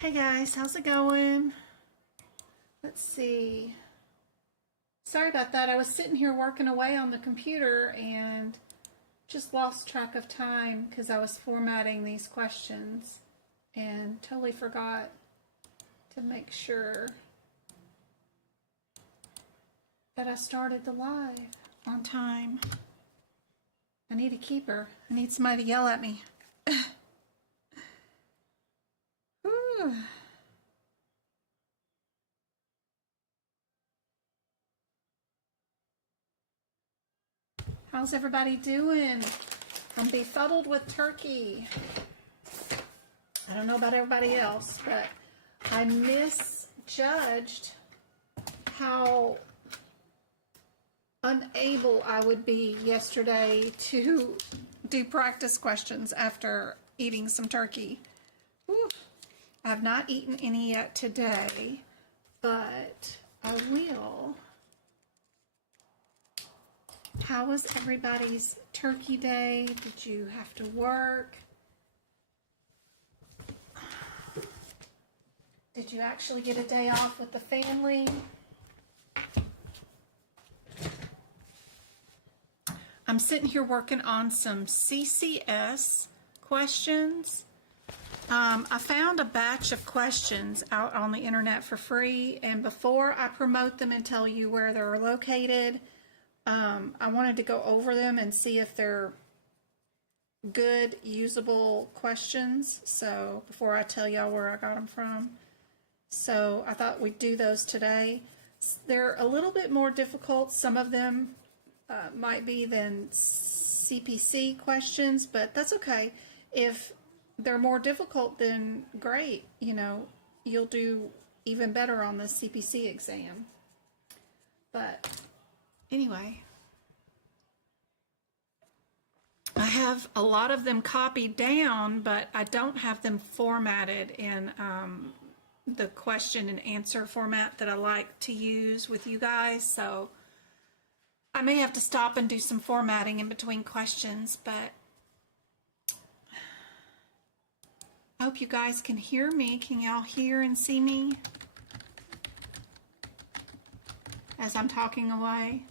Hey guys, how's it going? Let's see. Sorry about that. I was sitting here working away on the computer and just lost track of time because I was formatting these questions and totally forgot to make sure that I started the live on time. I need a keeper. I need somebody to yell at me. Whew. How's everybody doing? I'm befuddled with turkey. I don't know about everybody else, but I misjudged how unable I would be yesterday to do practice questions after eating some turkey. Whew. I've not eaten any yet today, but I will. How was everybody's turkey day? Did you have to work? Did you actually get a day off with the family? I'm sitting here working on some CCS questions. I found a batch of questions out on the internet for free, and before I promote them and tell you where they're located, I wanted to go over them and see if they're good, usable questions. So before I tell y'all where I got them from. So I thought we'd do those today. They're a little bit more difficult. Some of them might be than CPC questions, but that's okay. If they're more difficult, then great. You know, you'll do even better on the CPC exam. But anyway, I have a lot of them copied down, but I don't have them formatted in the question and answer format that I like to use with you guys. So I may have to stop and do some formatting in between questions, but I hope you guys can hear me. Can y'all hear and see me as I'm talking away?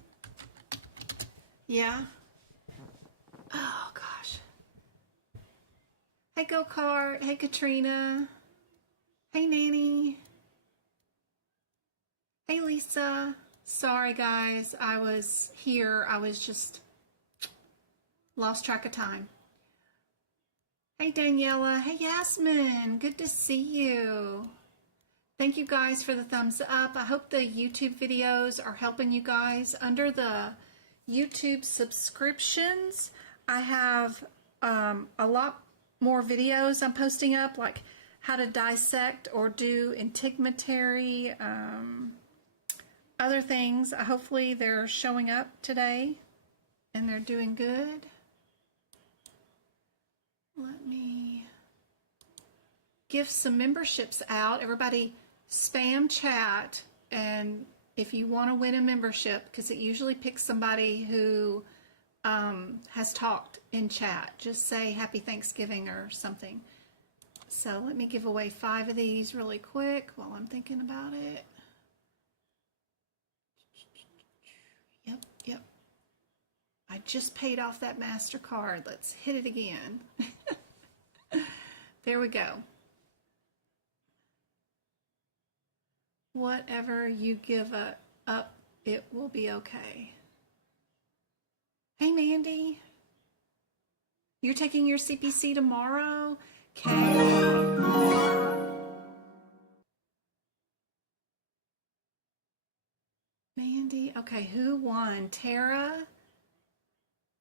Yeah? Oh, gosh. Hey, Go-Kart. Hey, Katrina. Hey, Nanny. Hey, Lisa. Sorry, guys. I was here. I was just lost track of time. Hey, Daniela. Hey, Yasmin. Good to see you. Thank you guys for the thumbs up. I hope the YouTube videos are helping you guys. Under the YouTube subscriptions, I have a lot more videos I'm posting up, like how to dissect or do integumentary, other things. Hopefully they're showing up today and they're doing good. Let me give some memberships out. Everybody spam chat, and if you want to win a membership, because it usually picks somebody who has talked in chat, just say Happy Thanksgiving or something. So let me give away 5 of these really quick while I'm thinking about it. Yep. I just paid off that MasterCard. Let's hit it again. There we go. Whatever you give up, it will be okay. Hey, Mandy. You're taking your CPC tomorrow? Okay. Mandy. Okay, who won? Tara?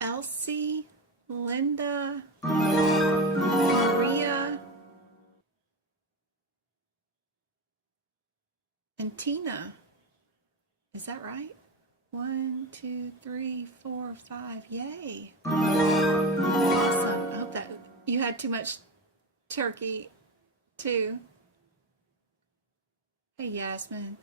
Elsie? Linda? Maria? And Tina. Is that right? 1, 2, 3, 4, 5. Yay. Awesome. I hope that you had too much turkey too. Hey, Yasmin.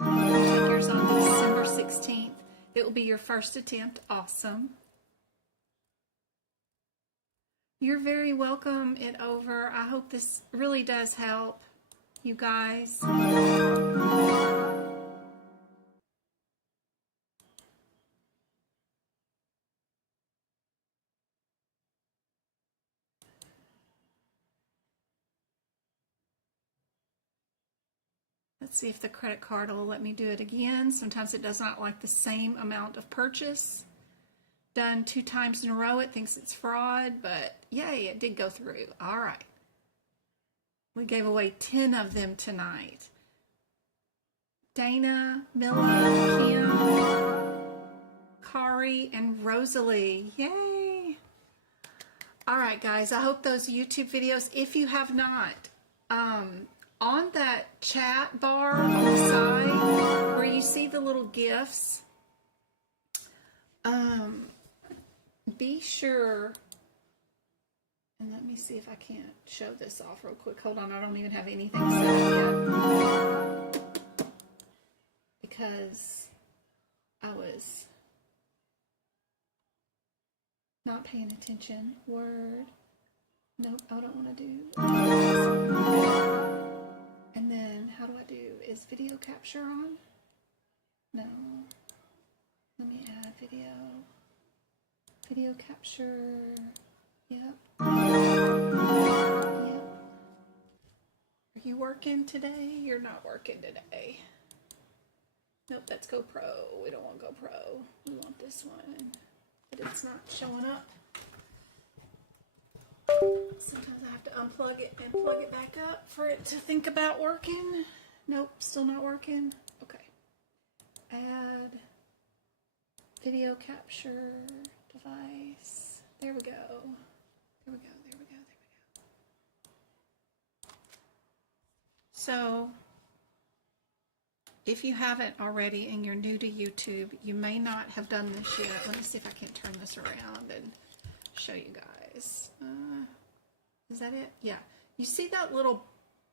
Take yours on December 16th. It will be your first attempt. Awesome. You're very welcome it over. I hope this really does help you guys. Let's see if the credit card will let me do it again. Sometimes it does not like the same amount of purchase. Done 2 times in a row, it thinks it's fraud, but yay, it did go through. All right. We gave away 10 of them tonight. Dana, Mila, Kim, Kari, and Rosalie. Yay. All right, guys, I hope those YouTube videos, if you have not, on that chat bar on the side where you see the little GIFs, be sure, and let me see if I can't show this off real quick. Hold on, I don't even have anything set up yet because I was not paying attention. Word. Nope, I don't want to do. And then, how do I do? Is video capture on? No. Let me add video. Video capture. Yep. Yep. Are you working today? You're not working today. Nope, that's GoPro. We don't want GoPro. We want this one. But it's not showing up. Sometimes I have to unplug it and plug it back up for it to think about working. Nope, still not working. Okay. Add video capture device. There we go. There we go. There we go. There we go. So, if you haven't already and you're new to YouTube, you may not have done this yet. Let me see if I can turn this around and show you guys. Is that it? Yeah. You see that little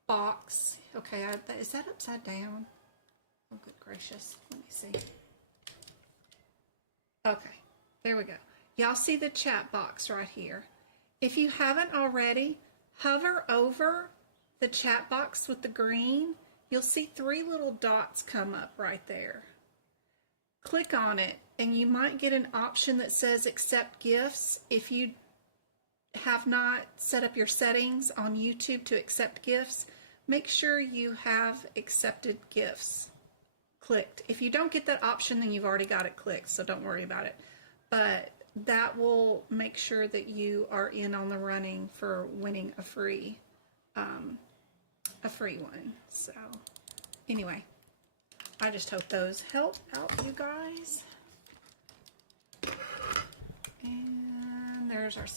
box? Okay, is that upside down? Oh, good gracious. Let me see. Okay, there we go. Y'all see the chat box right here. If you haven't already, hover over the chat box with the green. You'll see 3 little dots come up right there. Click on it, and you might get an option that says accept gifts. If you have not set up your settings on YouTube to accept gifts, make sure you have accepted gifts clicked. If you don't get that option, then you've already got it clicked, so don't worry about it. But that will make sure that you are in on the running for winning a free one. So anyway, I just hope those help out you guys. And there's our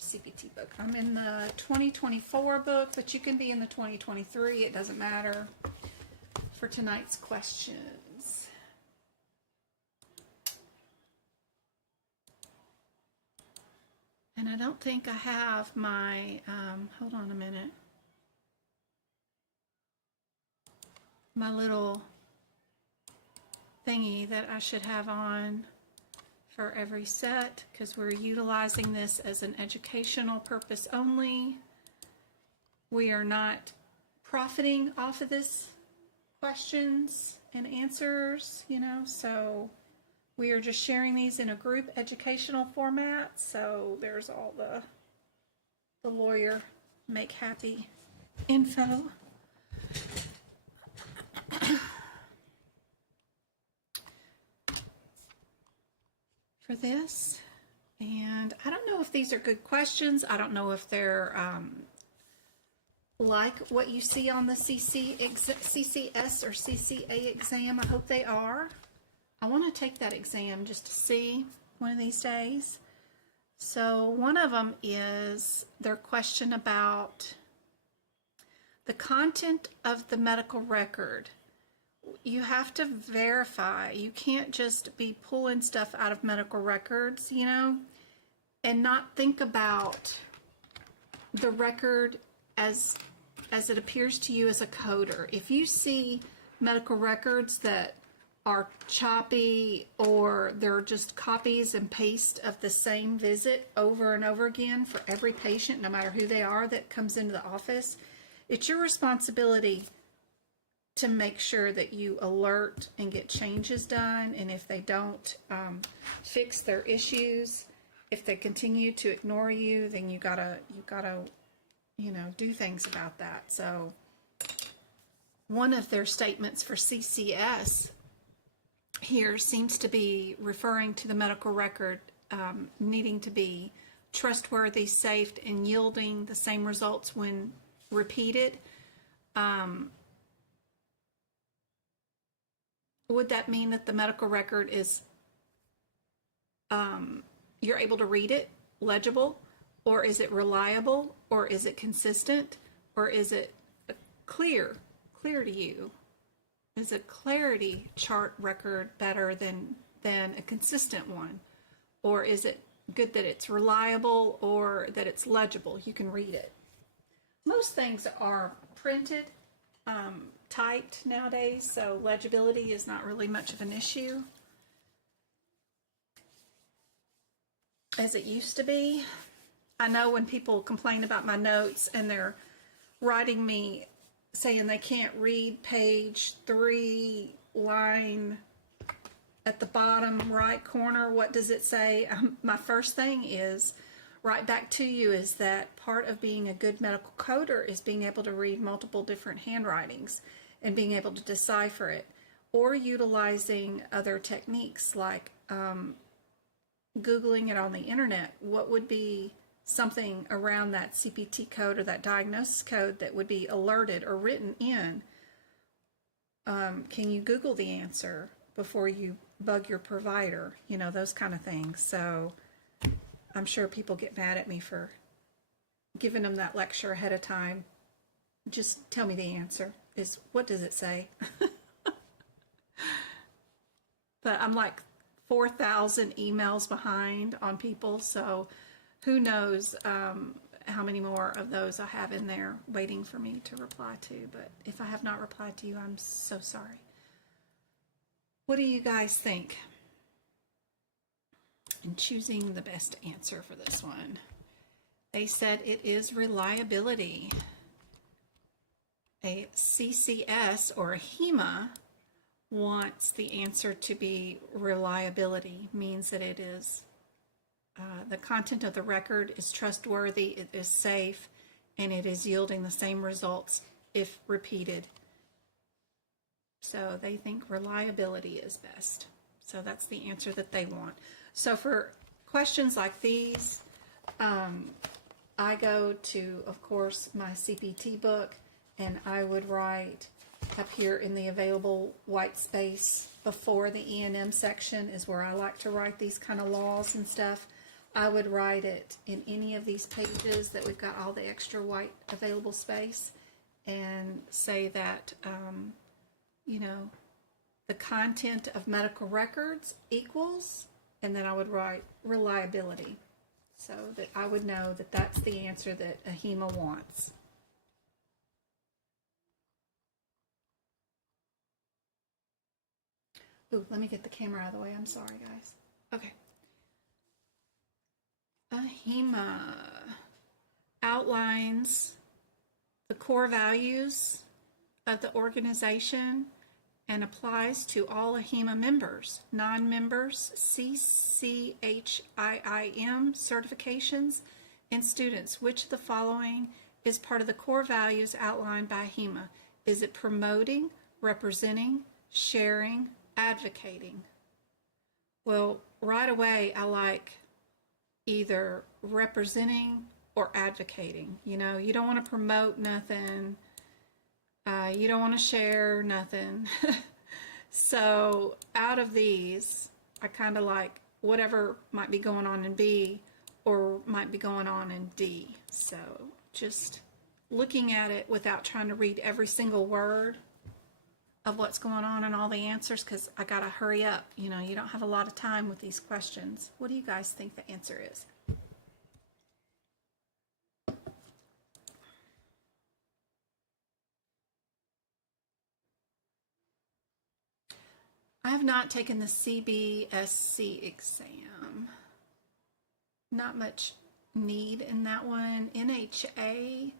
CPT book. I'm in the 2024 book, but you can be in the 2023. It doesn't matter for tonight's questions. And I don't think I have my, hold on a minute, my little thingy that I should have on for every set, because we're utilizing this as an educational purpose only. We are not profiting off of this questions and answers, you know, so we are just sharing these in a group educational format. So there's all the lawyer make happy info. For this, and I don't know if these are good questions. I don't know if they're like what you see on the CCS or CCA exam. I hope they are. I want to take that exam just to see one of these days. So one of them is their question about the content of the medical record. You have to verify. You can't just be pulling stuff out of medical records, you know, and not think about the record as it appears to you as a coder. If you see medical records that are choppy, or they're just copies and paste of the same visit over and over again for every patient, no matter who they are that comes into the office, it's your responsibility to make sure that you alert and get changes done. And if they don't fix their issues, if they continue to ignore you, then you gotta, do things about that. So one of their statements for CCS here seems to be referring to the medical record needing to be trustworthy, safe, and yielding the same results when repeated. Would that mean that the medical record is, you're able to read it, legible, or is it reliable, or is it consistent, or is it clear to you? Is a clarity chart record better than a consistent one? Or is it good that it's reliable or that it's legible? You can read it. Most things are printed, typed nowadays, so legibility is not really much of an issue as it used to be. I know when people complain about my notes and they're writing me saying they can't read page 3, line at the bottom right corner, what does it say? My first thing is right back to you is that part of being a good medical coder is being able to read multiple different handwritings and being able to decipher it, or utilizing other techniques like Googling it on the internet. What would be something around that CPT code or that diagnosis code that would be alerted or written in? Can you Google the answer before you bug your provider? Those kind of things. So I'm sure people get mad at me for giving them that lecture ahead of time. Just tell me the answer. What does it say? But I'm like 4,000 emails behind on people, so who knows how many more of those I have in there waiting for me to reply to. But if I have not replied to you, I'm so sorry. What do you guys think in choosing the best answer for this one? They said it is reliability. A CCS or ahima wants the answer to be reliability, means that it is the content of the record is trustworthy, it is safe, and it is yielding the same results if repeated. So they think reliability is best. So that's the answer that they want. So for questions like these, I go to, of course, my CPT book, and I would write up here in the available white space before the E&M section is where I like to write these kind of laws and stuff. I would write it in any of these pages that we've got all the extra white available space and say that, the content of medical records equals, and then I would write reliability so that I would know that that's the answer that ahima wants. Ooh, let me get the camera out of the way. I'm sorry, guys. Okay. ahima outlines the core values of the organization and applies to all ahima members, non-members, CCHIIM certifications, and students. Which of the following is part of the core values outlined by ahima? Is it promoting, representing, sharing, advocating? Well, right away, I like either representing or advocating. You don't want to promote nothing. You don't want to share nothing. So out of these, I kind of like whatever might be going on in B or might be going on in D. So just looking at it without trying to read every single word of what's going on and all the answers, because I gotta hurry up. You don't have a lot of time with these questions. What do you guys think the answer is? I have not taken the CBSC exam. Not much need in that one. NHA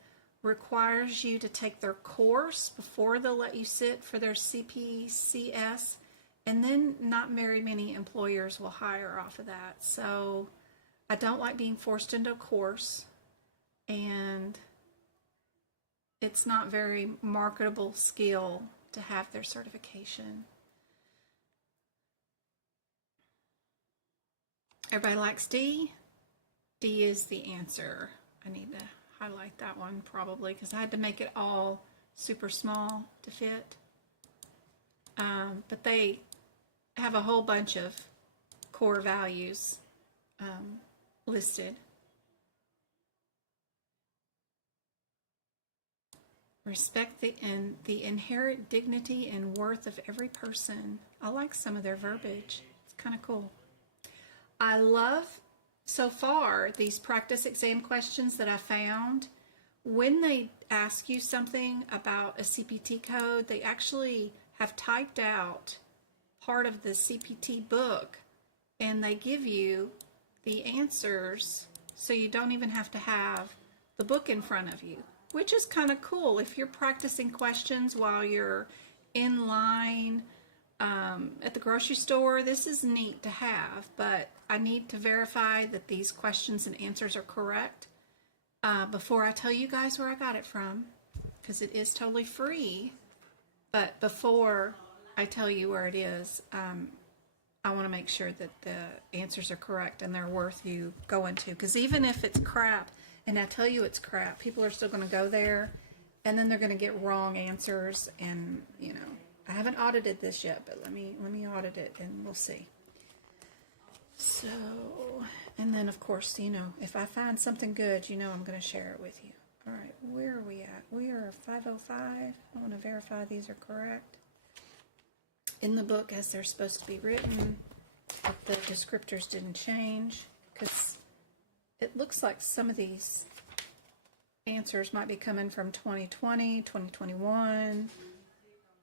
requires you to take their course before they'll let you sit for their CPCS, and then not very many employers will hire off of that. So I don't like being forced into a course, and it's not very marketable skill to have their certification. Everybody likes D. D is the answer. I need to highlight that one probably because I had to make it all super small to fit. But they have a whole bunch of core values listed. Respect the inherent dignity and worth of every person. I like some of their verbiage. It's kind of cool. I love, so far, these practice exam questions that I found. When they ask you something about a CPT code, they actually have typed out part of the CPT book, and they give you the answers so you don't even have to have the book in front of you, which is kind of cool. If you're practicing questions while you're in line at the grocery store, this is neat to have, but I need to verify that these questions and answers are correct before I tell you guys where I got it from, because it is totally free. But before I tell you where it is, I want to make sure that the answers are correct and they're worth you going to, because even if it's crap, and I tell you it's crap, people are still going to go there, and then they're going to get wrong answers, and you know, I haven't audited this yet, but let me audit it and we'll see. So, and then of course, you know, if I find something good, you know, I'm going to share it with you. All right, where are we at? We are 505. I want to verify these are correct in the book as they're supposed to be written. If the descriptors didn't change, because it looks like some of these answers might be coming from 2020, 2021,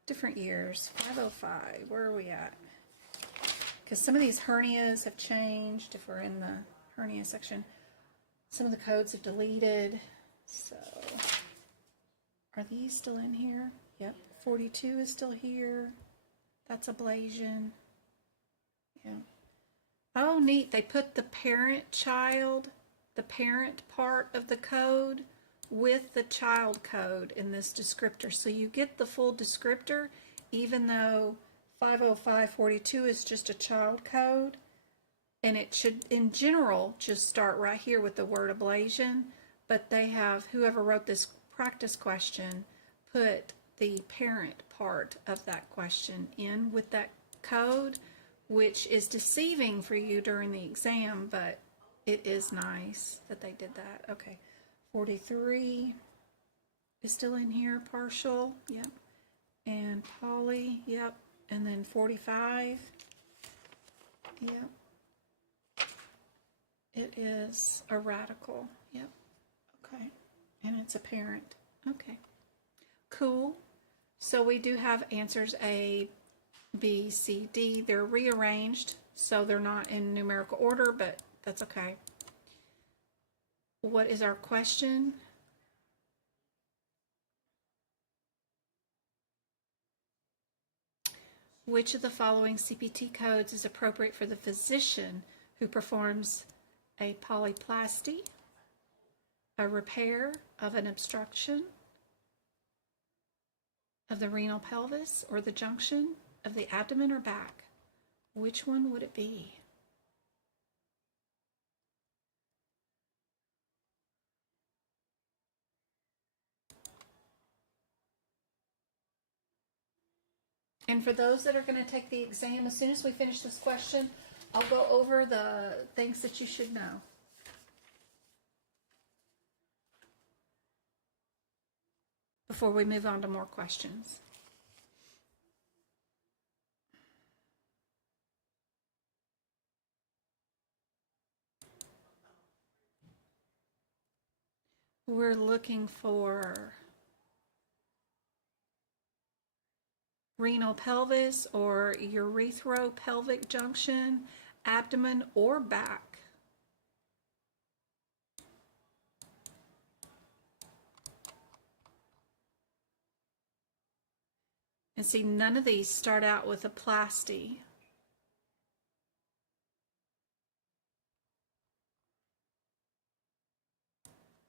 different years. 505, where are we at? Because some of these hernias have changed. If we're in the hernia section, some of the codes have deleted. So, are these still in here? Yep, 42 is still here. That's ablation. Yeah. Oh, neat. They put the parent-child, the parent part of the code with the child code in this descriptor. So you get the full descriptor, even though 50542 is just a child code. And it should, in general, just start right here with the word ablation. But they have, whoever wrote this practice question, put the parent part of that question in with that code, which is deceiving for you during the exam, but it is nice that they did that. Okay, 43 is still in here, partial, yep, and poly, yep, and then 45, yep, it is a radical, yep, okay, and it's a parent, okay, cool. So we do have answers A, B, C, D. They're rearranged, so they're not in numerical order, but that's okay. What is our question? Which of the following CPT codes is appropriate for the physician who performs a polyplasty, a repair of an obstruction of the renal pelvis or the junction of the abdomen or back? Which one would it be? And for those that are going to take the exam, as soon as we finish this question, I'll go over the things that you should know. Before we move on to more questions. We're looking for renal pelvis or urethropelvic junction, abdomen or back. And see, none of these start out with a plasty.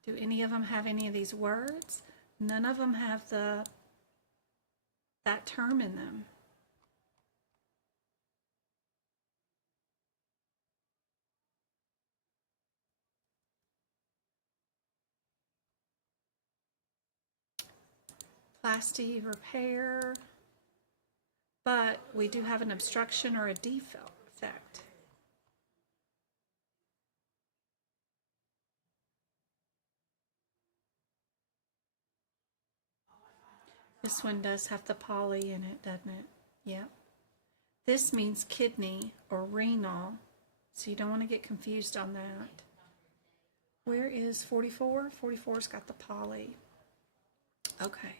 Do any of them have any of these words? None of them have that term in them. Plasty, repair, but we do have an obstruction or a defect. This one does have the poly in it, doesn't it? Yep. This means kidney or renal, so you don't want to get confused on that. Where is 44? 44's got the poly. Okay.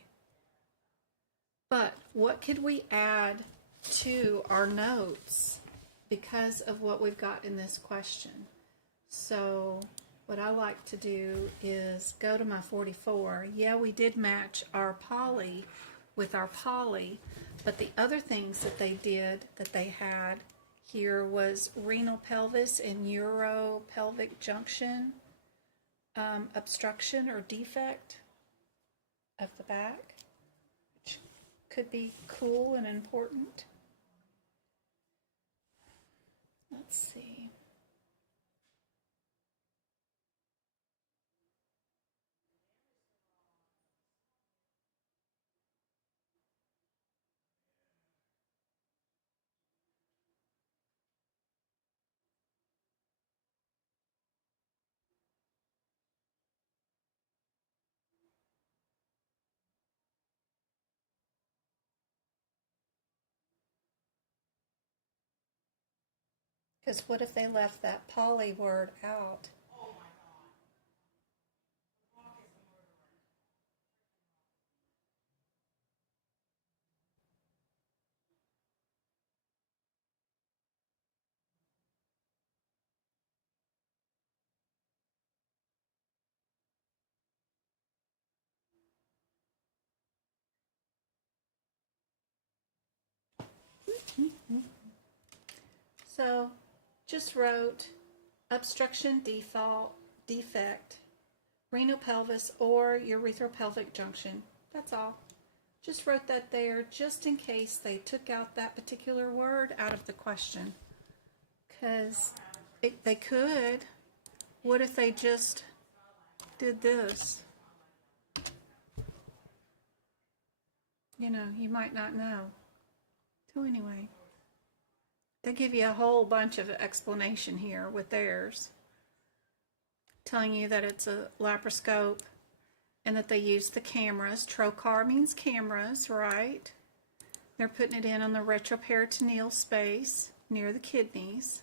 But what could we add to our notes because of what we've got in this question? So what I like to do is go to my 44. Yeah, we did match our poly with our poly, but the other things that they did that they had here was renal pelvis and uropelvic junction obstruction or defect of the back, which could be cool and important. Let's see. Because what if they left that poly word out? So just wrote obstruction, defect, renal pelvis, or urethropelvic junction. That's all. Just wrote that there just in case they took out that particular word out of the question. Because they could. What if they just did this? You know, you might not know. So anyway, they give you a whole bunch of explanation here with theirs, telling you that it's a laparoscope and that they use the cameras. Trocar means cameras, right? They're putting it in on the retroperitoneal space near the kidneys.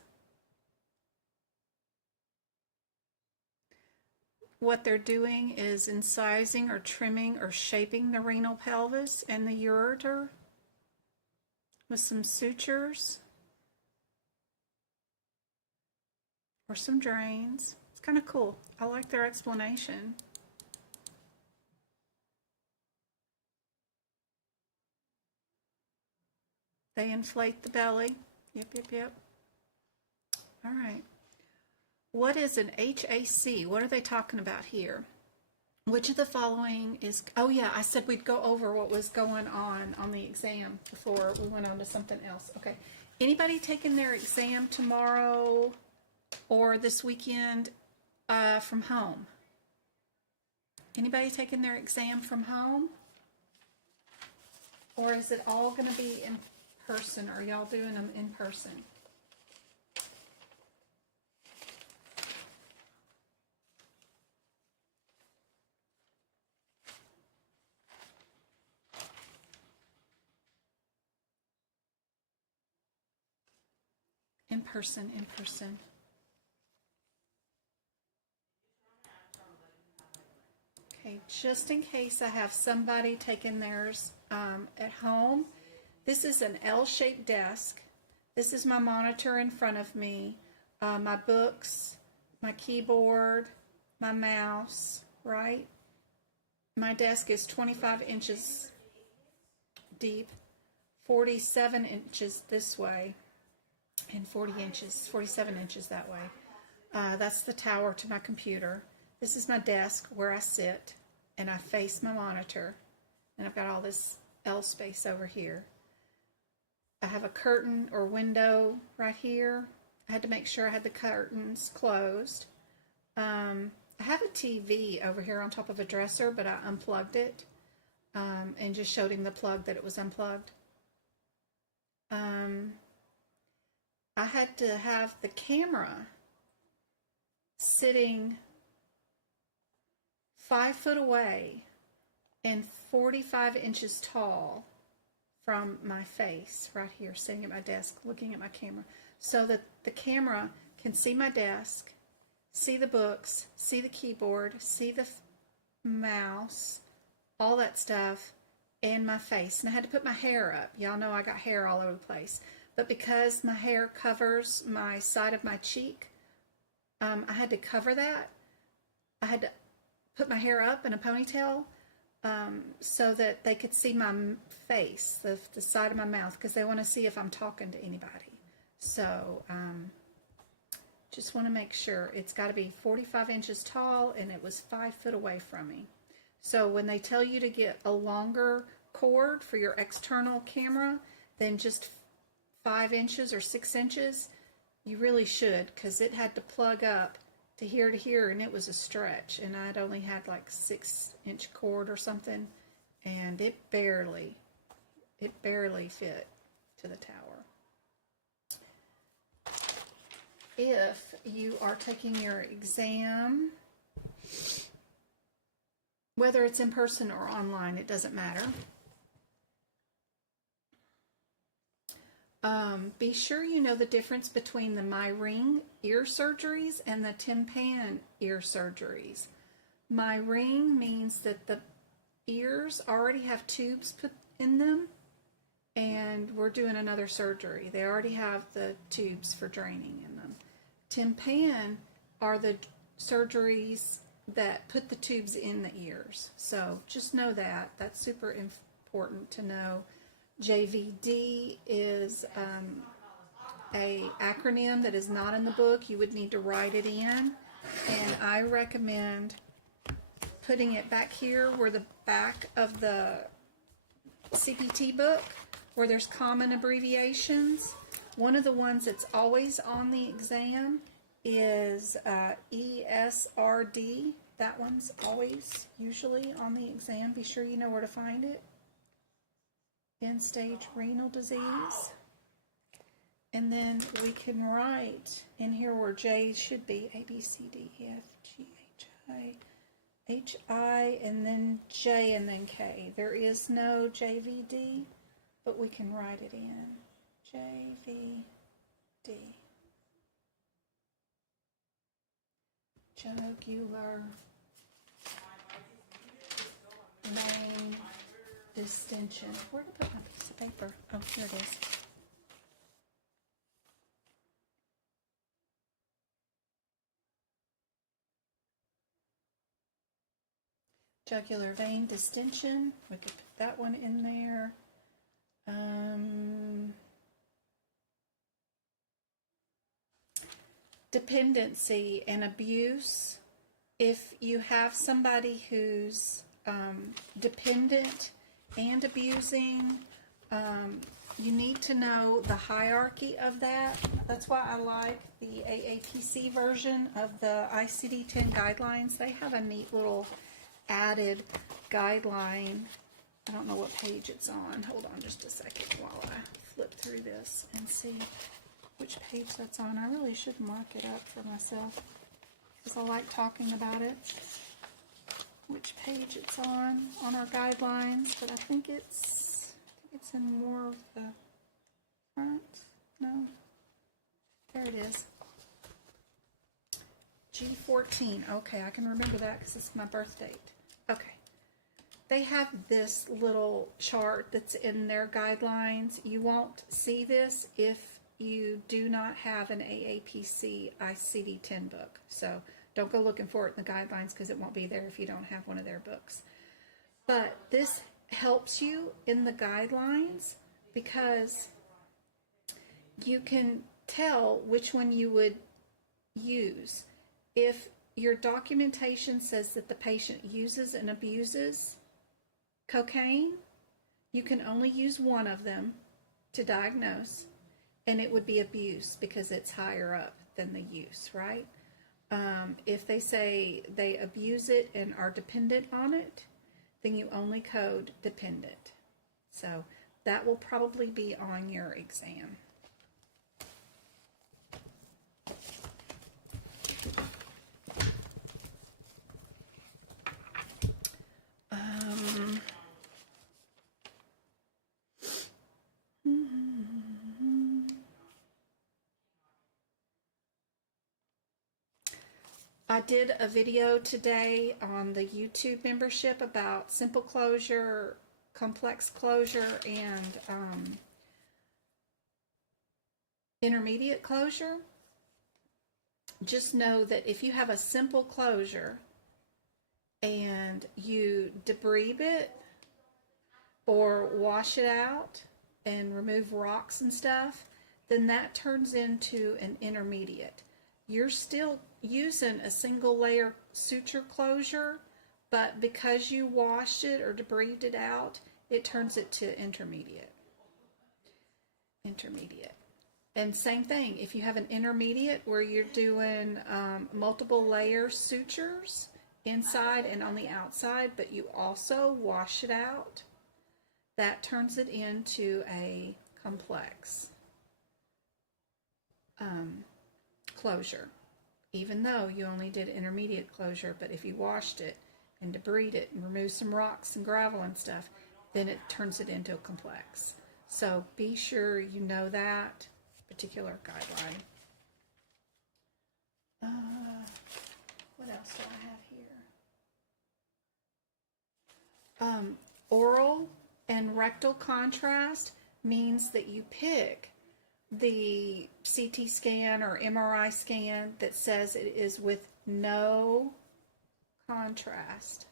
What they're doing is incising or trimming or shaping the renal pelvis and the ureter with some sutures or some drains. It's kind of cool. I like their explanation. They inflate the belly. Yep. All right. What is an HAC? What are they talking about here? Which of the following is, oh yeah, I said we'd go over what was going on the exam before we went on to something else. Okay. Anybody taking their exam tomorrow or this weekend from home? Anybody taking their exam from home? Or is it all going to be in person? Are y'all doing them in person? In person. Okay, just in case I have somebody taking theirs at home, This is an L-shaped desk. This is my monitor in front of me, my books, my keyboard, my mouse, right? My desk is 25 inches deep, 47 inches this way, and 47 inches that way. That's the tower to my computer. This is my desk where I sit, and I face my monitor, and I've got all this L space over here. I have a curtain or window right here. I had to make sure I had the curtains closed. I have a TV over here on top of a dresser, but I unplugged it and just showed him the plug that it was unplugged. I had to have the camera sitting 5 foot away and 45 inches tall from my face right here, sitting at my desk, looking at my camera, so that the camera can see my desk, see the books, see the keyboard, see the mouse, all that stuff, and my face. And I had to put my hair up. Y'all know I got hair all over the place. But because my hair covers my side of my cheek, I had to cover that. I had to put my hair up in a ponytail so that they could see my face, the side of my mouth, because they want to see if I'm talking to anybody. So just want to make sure it's got to be 45 inches tall, and it was 5 foot away from me. So when they tell you to get a longer cord for your external camera than just 5 inches or 6 inches, you really should, because it had to plug up to here, and it was a stretch, and I'd only had like 6-inch cord or something, and it barely fit to the tower. If you are taking your exam, whether it's in person or online, it doesn't matter. Be sure you know the difference between the My Ring ear surgeries and the Tympan ear surgeries. My Ring means that the ears already have tubes put in them, and we're doing another surgery. They already have the tubes for draining in them. Tympan are the surgeries that put the tubes in the ears. So just know that. That's super important to know. JVD is a acronym that is not in the book. You would need to write it in, and I recommend putting it back here where the back of the CPT book, where there's common abbreviations. One of the ones that's always on the exam is ESRD. That one's always usually on the exam. Be sure you know where to find it. End-stage renal disease. And then we can write in here where J should be A, B, C, D, E, F, G, H, I, and then J, and then K. There is no JVD, but we can write it in. JVD. Jugular vein distension. Where did I put my piece of paper? Oh, here it is. Jugular vein distension. We could put that one in there. Dependency and abuse. If you have somebody who's dependent and abusing, you need to know the hierarchy of that. That's why I like the AAPC version of the ICD-10 guidelines. They have a neat little added guideline. I don't know what page it's on. Hold on just a second while I flip through this and see which page that's on. I really should mark it up for myself because I like talking about it. Which page it's on our guidelines, but I think it's in more of the front. No, there it is. G14. Okay, I can remember that because it's my birth date. Okay, they have this little chart that's in their guidelines. You won't see this if you do not have an AAPC ICD-10 book. So don't go looking for it in the guidelines because it won't be there if you don't have one of their books. But this helps you in the guidelines because you can tell which one you would use. If your documentation says that the patient uses and abuses cocaine, you can only use one of them to diagnose, and it would be abuse because it's higher up than the use, right? If they say they abuse it and are dependent on it, then you only code dependent. So that will probably be on your exam. I did a video today on the YouTube membership about simple closure, complex closure, and intermediate closure. Just know that if you have a simple closure and you debride it or wash it out and remove rocks and stuff, then that turns into an intermediate. You're still using a single layer suture closure, but because you washed it or debrided it out, it turns it to intermediate. And same thing, if you have an intermediate where you're doing multiple layer sutures inside and on the outside, but you also wash it out, that turns it into a complex closure, even though you only did intermediate closure. But if you washed it and debrided it and removed some rocks and gravel and stuff, then it turns it into a complex. So be sure you know that particular guideline. What else do I have here? Oral and rectal contrast means that you pick the CT scan or MRI scan that says it is with no contrast.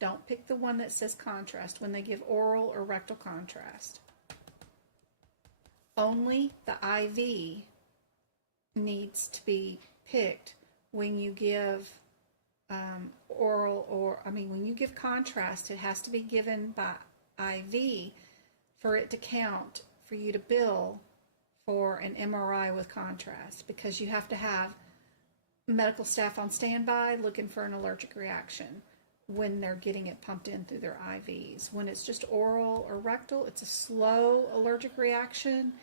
Don't pick the one that says contrast when they give oral or rectal contrast. Only the IV needs to be picked when you give oral, or when you give contrast, it has to be given by IV for it to count, for you to bill for an MRI with contrast, because you have to have medical staff on standby looking for an allergic reaction when they're getting it pumped in through their IVs. When it's just oral or rectal, it's a slow allergic reaction,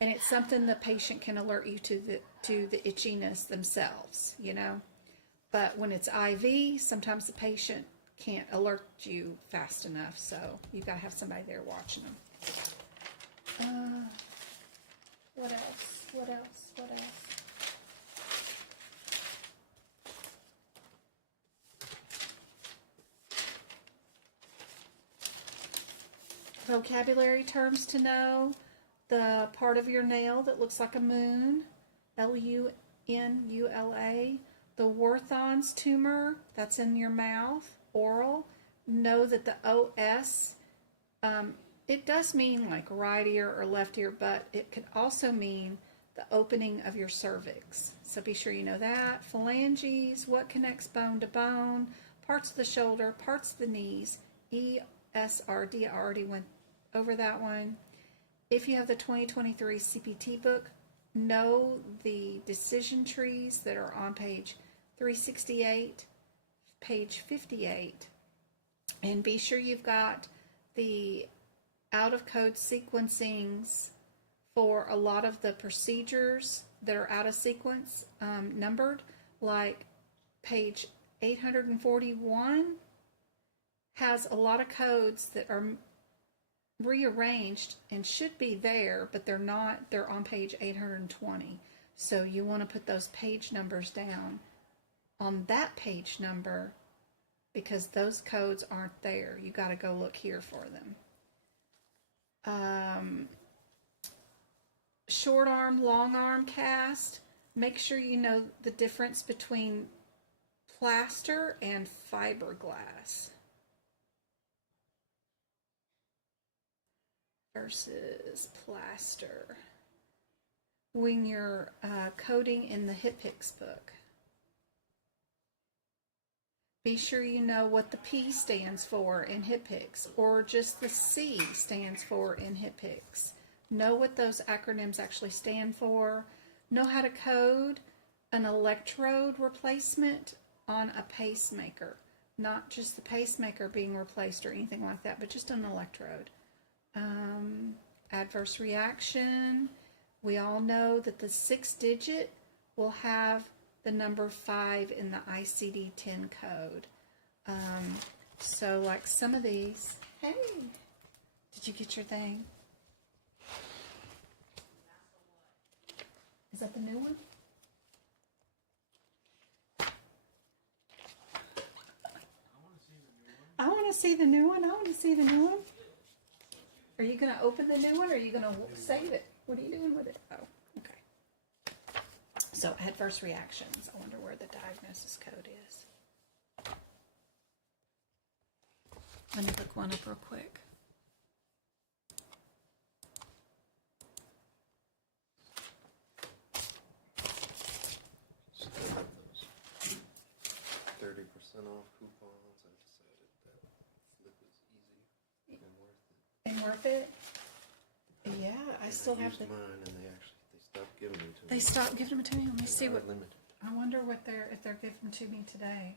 and it's something the patient can alert you to the itchiness themselves, you know. But when it's IV, sometimes the patient can't alert you fast enough, so you've got to have somebody there watching them. What else? Vocabulary terms to know: the part of your nail that looks like a moon, Lunula. The Warthan's tumor, that's in your mouth, oral. Know that the OS, it does mean like right ear or left ear, but it could also mean the opening of your cervix. So be sure you know that. Phalanges, what connects bone to bone, parts of the shoulder, parts of the knees. ESRD, I already went over that one. If you have the 2023 CPT book, know the decision trees that are on page 368, page 58, and be sure you've got the out-of-code sequencings for a lot of the procedures that are out of sequence, numbered, like page 841 has a lot of codes that are rearranged and should be there, but they're not. They're on page 820. So you want to put those page numbers down on that page number because those codes aren't there. You got to go look here for them. Short arm, long arm cast. Make sure you know the difference between plaster and fiberglass versus plaster when you're coding in the HipPix book. Be sure you know what the P stands for in HipPix, or just the C stands for in HipPix. Know what those acronyms actually stand for. Know how to code an electrode replacement on a pacemaker. Not just the pacemaker being replaced or anything like that, but just an electrode. Adverse reaction. We all know that the 6 digit will have the number 5 in the ICD-10 code. So like some of these, hey, did you get your thing? Is that the new one? I want to see the new one. I want to see the new one. Are you going to open the new one, or are you going to save it? What are you doing with it? Oh, okay. So adverse reactions. I wonder where the diagnosis code is. Let me look one up real quick. Still have those 30% off coupons. I decided that flip was easy and worth it. And worth it? Yeah, I still have the mine, and they stopped giving them to me. They stopped giving them to me. Let me see what. Limited. I wonder what if they're giving them to me today.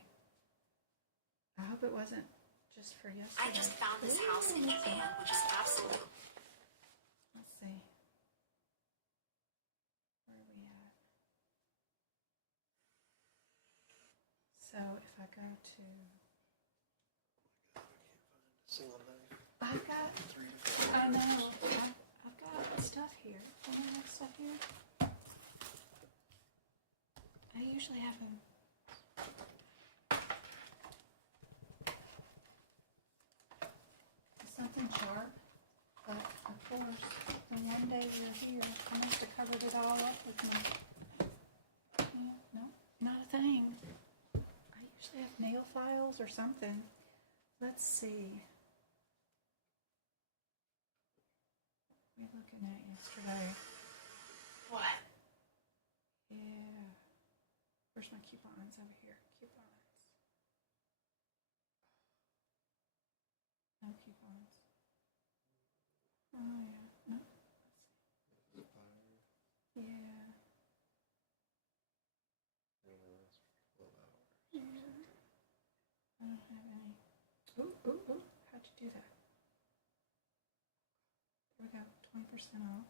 I hope it wasn't just for yesterday. I just found this house in Japan, which is absolute. Let's see. Where are we at? So if I go to. I can't find a single knife. I've got. I know. I've got stuff here. Don't I have stuff here? I usually have them. Something sharp, but of course, the one day we were here, I must have covered it all up with me. Yeah, no, not a thing. I usually have nail files or something. Let's see. What were we looking at yesterday? What? Yeah. Where's my coupons? Over here. Coupons. No coupons. Oh, yeah. No. Yeah. Yeah. I don't have any. Ooh, ooh, ooh. How'd you do that? There we go. 20% off.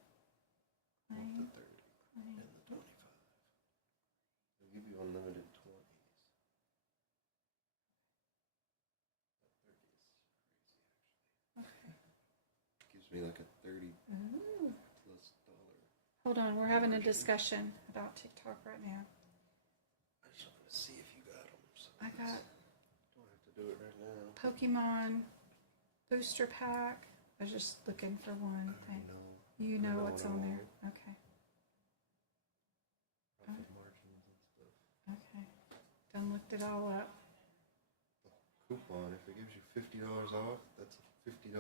Claim. The 30 Claim. and the 25. They'll give you unlimited 20s. That 30 is crazy, actually. Okay. Gives me like a 30 Ooh. plus dollar. Hold on, we're having a discussion about TikTok right now. I just want to see if you got them. So I got don't have to do it right now. Pokemon booster pack. I was just looking for one thing. You know what's on there. Okay. Profit margins and stuff. Okay. Done looked it all up. Coupon, if it gives you $50 off, that's a $50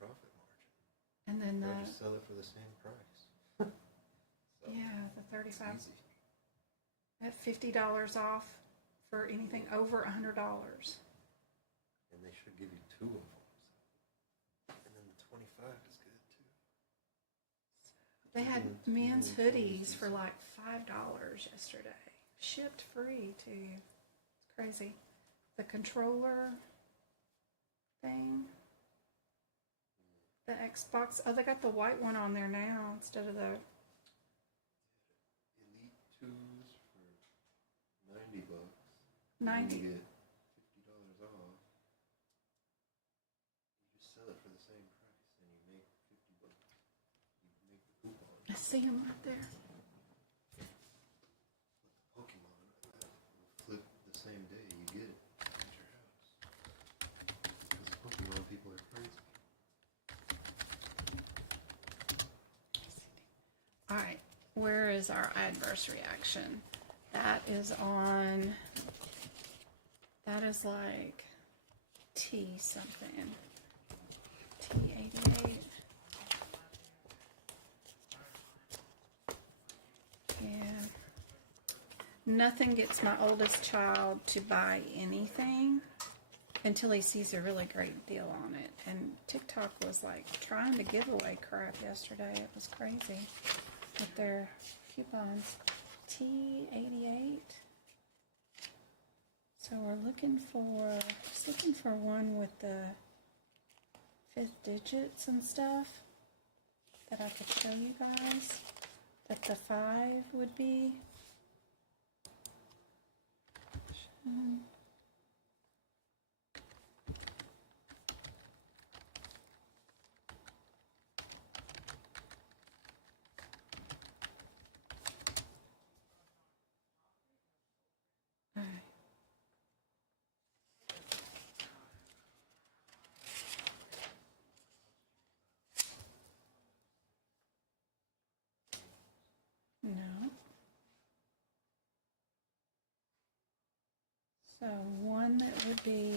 profit margin. And then Or just sell it for the same price. So, yeah, the 35 it's easy. at $50 off for anything over $100. And they should give you 2 of them. And then the 25 is good too. They had men's hoodies for like $5 yesterday. Shipped free to you. It's crazy. The controller thing. The Xbox. Oh, they got the white one on there now instead of the. Elite 2s for $90. 90. You get $50 off. You just sell it for the same price and you make $50. You make the coupon. I see them right there. Pokemon will flip the same day you get it at your house. where is our adverse reaction? That is on, that is like T something. T88. Yeah. Nothing gets my oldest child to buy anything until he sees a really great deal on it. And TikTok was like trying to give away crap yesterday. It was crazy with their coupons. T88. So we're looking for, just looking for one with the 5th digits and stuff that I could show you guys that the 5 would be. No. So one that would be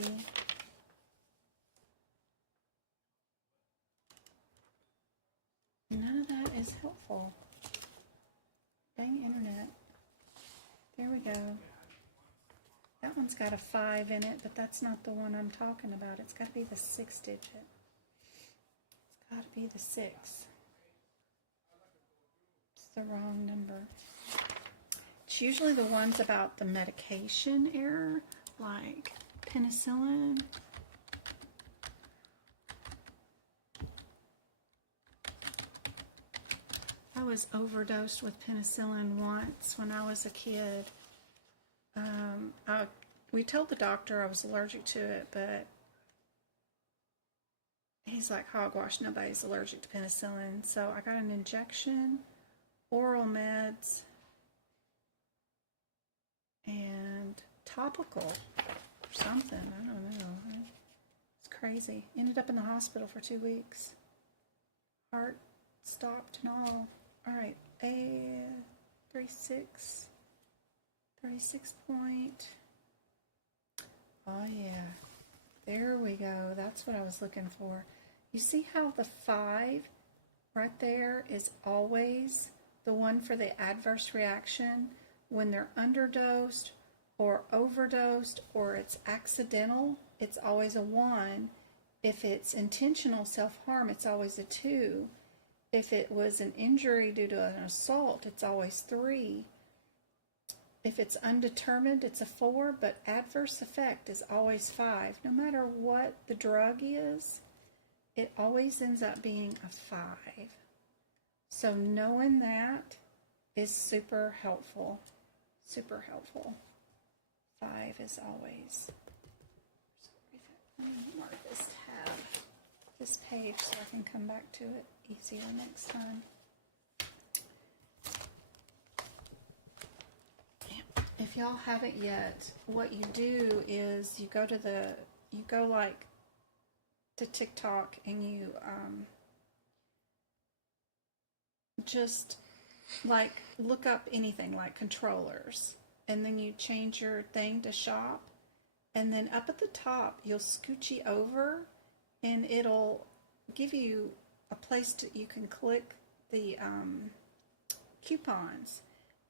none of that is helpful. Dang internet. There we go. That one's got a 5 in it, but that's not the one I'm talking about. It's got to be the 6 digit. It's got to be the 6. It's the wrong number. It's usually the ones about the medication error, like penicillin. I was overdosed with penicillin once when I was a kid. We told the doctor I was allergic to it, but he's like, hogwash, nobody's allergic to penicillin. So I got an injection, oral meds, and topical or something. I don't know. It's crazy. Ended up in the hospital for 2 weeks. Heart stopped and all. All right, a 36 point. Oh yeah, there we go. That's what I was looking for. You see how the 5 right there is always the one for the adverse reaction when they're underdosed or overdosed or it's accidental? It's always a 1. If it's intentional self-harm, it's always a 2. If it was an injury due to an assault, it's always 3. If it's undetermined, it's a 4, but adverse effect is always 5. No matter what the drug is, it always ends up being a 5. So knowing that is super helpful. Super helpful. 5 is always. Let me mark this tab, this page, so I can come back to it easier next time. If y'all haven't yet, what you do is you go to like to TikTok and you just like look up anything like controllers, and then you change your thing to shop, and then up at the top you'll scoochie over and it'll give you a place you can click the coupons.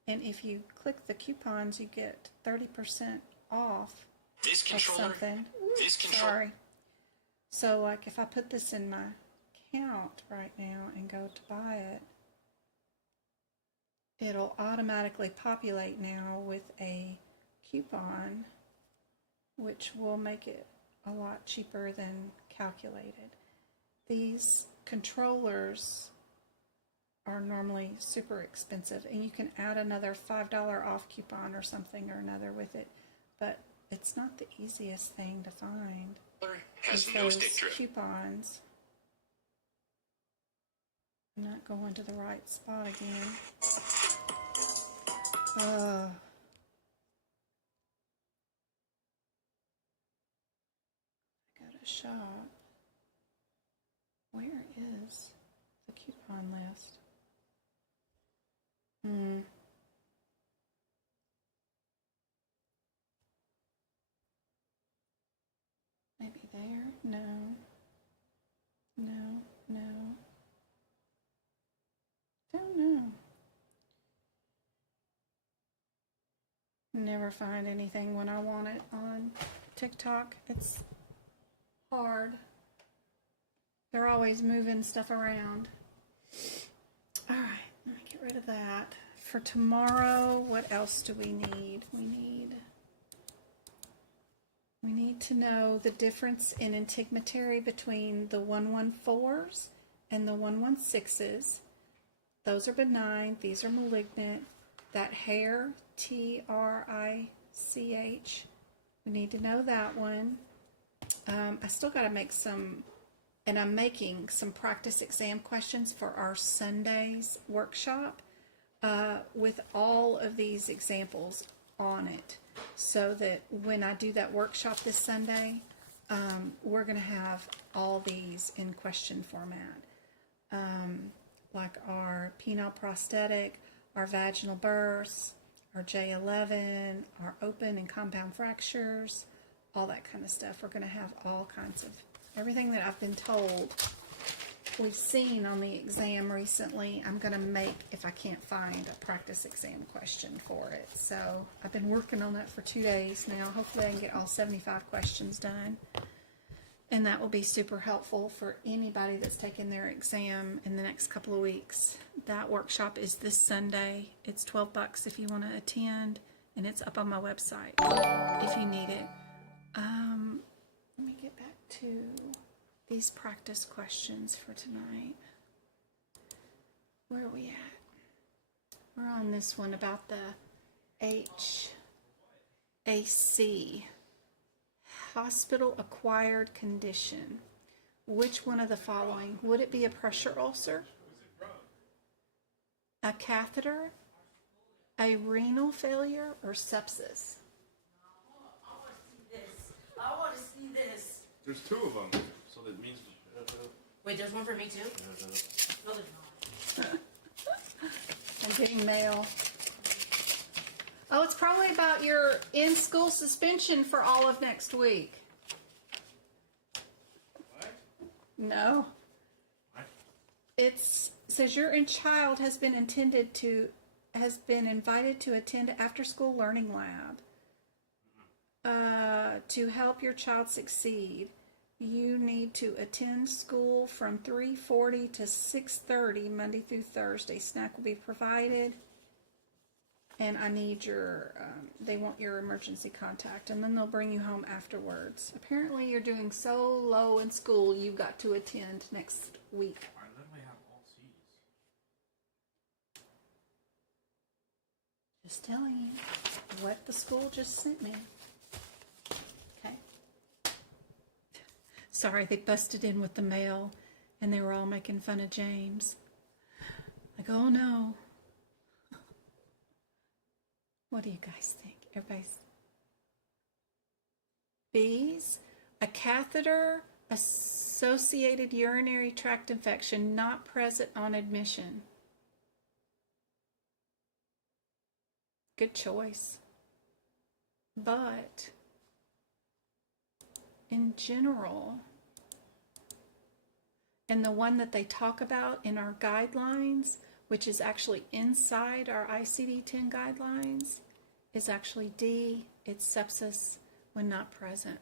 And if you click the coupons, you get 30% off of something. Sorry. So like if I put this in my account right now and go to buy it, it'll automatically populate now with a coupon, which will make it a lot cheaper than calculated. These controllers are normally super expensive, and you can add another $5 off coupon or something or another with it, but it's not the easiest thing to find. Is those coupons. I'm not going to the right spot again. I go to shop. Where is the coupon list? Maybe there? No. No, no. Don't know. Never find anything when I want it on TikTok. It's hard. They're always moving stuff around. All right, let me get rid of that. For tomorrow, what else do we need? We need to know the difference in integumentary between the 114s and the 116s. Those are benign. These are malignant. That hair, TRICH, we need to know that one. I still got to make some, and I'm making some practice exam questions for our Sunday's workshop with all of these examples on it, so that when I do that workshop this Sunday, we're going to have all these in question format, like our penile prosthetic, our vaginal bursts, our J11, our open and compound fractures, all that kind of stuff. We're going to have all kinds of everything that I've been told we've seen on the exam recently. I'm going to make, if I can't find a practice exam question for it. So I've been working on that for 2 days now. Hopefully I can get all 75 questions done. And that will be super helpful for anybody that's taking their exam in the next couple of weeks. That workshop is this Sunday. It's $12 if you want to attend, and it's up on my website if you need it. Let me get back to these practice questions for tonight. Where are we at? We're on this one about the HAC. Hospital-acquired condition. Which one of the following? Would it be a pressure ulcer? A catheter? A renal failure? Or sepsis? I want to see this. There's 2 of them, so that means. Wait, there's one for me too? No, there's not. I'm getting mail. Oh, it's probably about your in-school suspension for all of next week. What? No. What? It says your child has been invited to attend after-school learning lab to help your child succeed. You need to attend school from 3:40 to 6:30 Monday through Thursday. Snack will be provided. And I need your, they want your emergency contact, and then they'll bring you home afterwards. Apparently you're doing so low in school, you've got to attend next week. I literally have all C's. Just telling you what the school just sent me. Okay. Sorry, they busted in with the mail, and they were all making fun of James. Like, oh no. What do you guys think? Everybody's B's, a catheter associated urinary tract infection not present on admission. Good choice. But in general, and the one that they talk about in our guidelines, which is actually inside our ICD-10 guidelines, is actually D. It's sepsis when not present.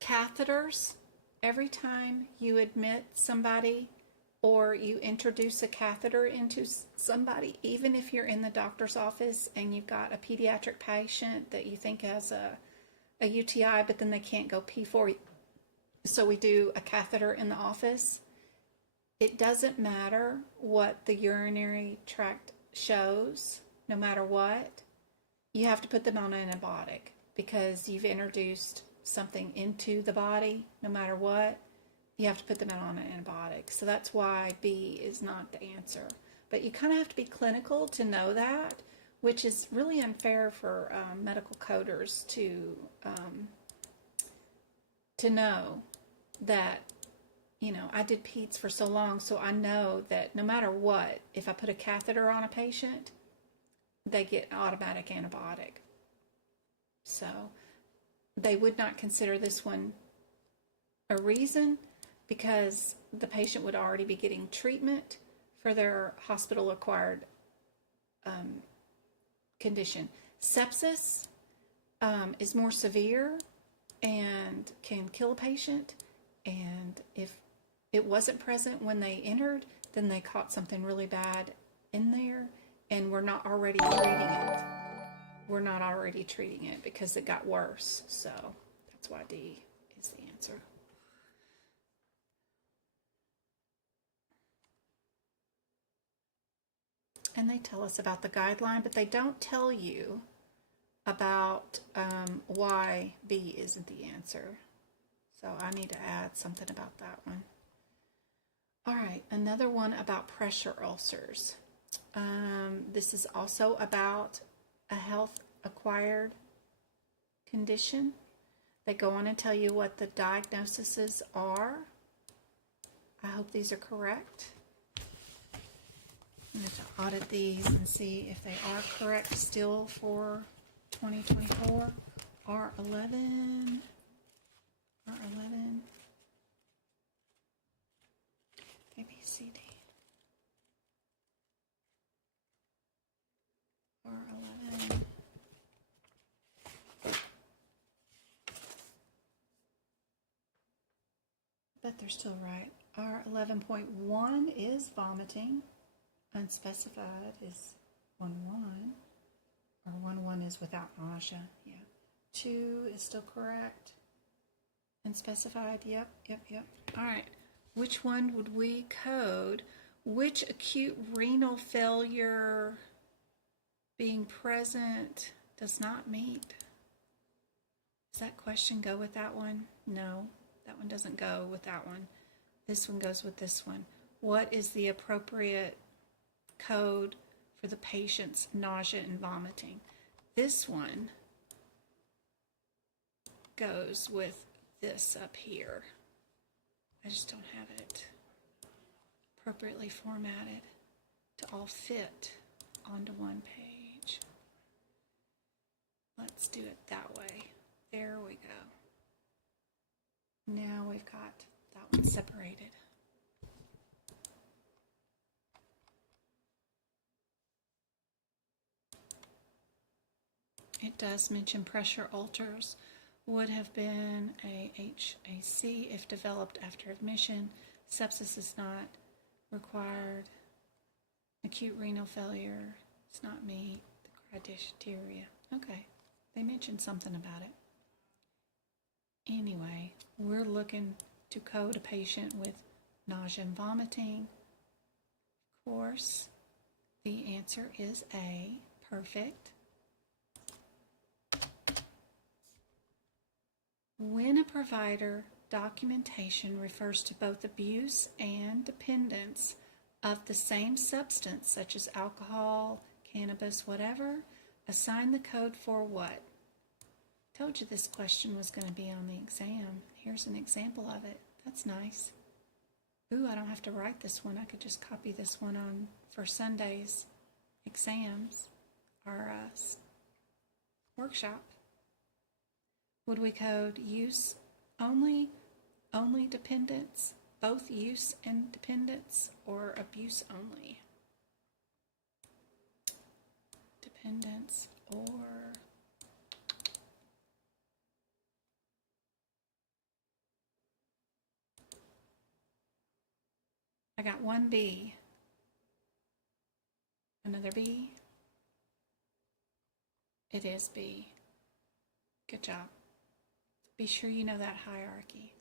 Catheters, every time you admit somebody or you introduce a catheter into somebody, even if you're in the doctor's office and you've got a pediatric patient that you think has a UTI, but then they can't go pee for you, so we do a catheter in the office. It doesn't matter what the urinary tract shows, no matter what, you have to put them on an antibiotic because you've introduced something into the body. No matter what, you have to put them on an antibiotic. So that's why B is not the answer. But you kind of have to be clinical to know that, which is really unfair for medical coders to know that you know, I did peds for so long, so I know that no matter what, if I put a catheter on a patient, they get automatic antibiotic. So they would not consider this one a reason because the patient would already be getting treatment for their hospital-acquired condition. Sepsis is more severe and can kill a patient, and if it wasn't present when they entered, then they caught something really bad in there, and we're not already treating it. We're not already treating it because it got worse. So that's why D is the answer. And they tell us about the guideline, but they don't tell you about why B isn't the answer. So I need to add something about that one. All right, another one about pressure ulcers. This is also about a health-acquired condition. They go on and tell you what the diagnoses are. I hope these are correct. I'm going to audit these and see if they are correct still for 2024. R11, A, B, C, D. R11. But they're still right. R11.1 is vomiting. Unspecified is 1-1. Or 1-1 is without nausea. Yeah. 2 is still correct. Unspecified, yep. All right. Which one would we code? Which acute renal failure being present does not meet? Does that question go with that one? No, that one doesn't go with that one. This one goes with this one. What is the appropriate code for the patient's nausea and vomiting? This one goes with this up here. I just don't have it appropriately formatted to all fit onto one page. Let's do it that way. There we go. Now we've got that one separated. It does mention pressure ulcers would have been a HAC if developed after admission. Sepsis is not required. Acute renal failure does not meet the criteria. Okay, they mentioned something about it. Anyway, we're looking to code a patient with nausea and vomiting. Of course, the answer is A, perfect. When a provider documentation refers to both abuse and dependence of the same substance, such as alcohol, cannabis, whatever, assign the code for what? Told you this question was going to be on the exam. Here's an example of it. That's nice. Ooh, I don't have to write this one. I could just copy this one on for Sunday's exams or workshop. Would we code use only dependence, both use and dependence, or abuse only? Dependence or I got one B, another B. It is B. Good job. Be sure you know that hierarchy.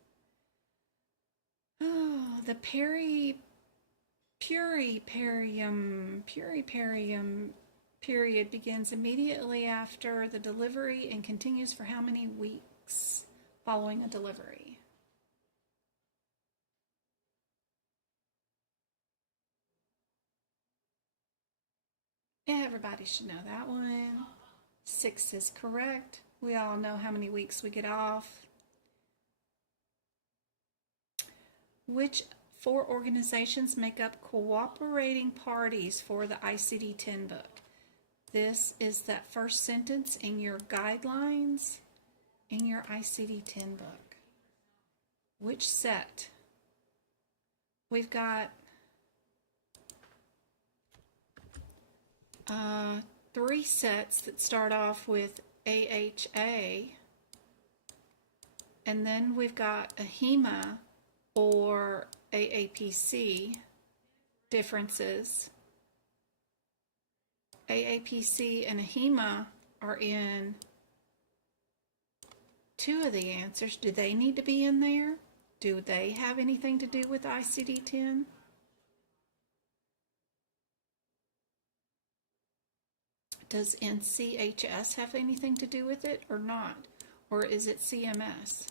Oh, the puriperium period begins immediately after the delivery and continues for how many weeks following a delivery? Everybody should know that one. 6 is correct. We all know how many weeks we get off. Which four organizations make up cooperating parties for the ICD-10 book? This is that first sentence in your guidelines in your ICD-10 book. Which set? We've got 3 sets that start off with AHA, and then we've got ahima or aapc differences. aapc and ahima are in 2 of the answers. Do they need to be in there? Do they have anything to do with ICD-10? Does NCHS have anything to do with it or not? Or is it CMS?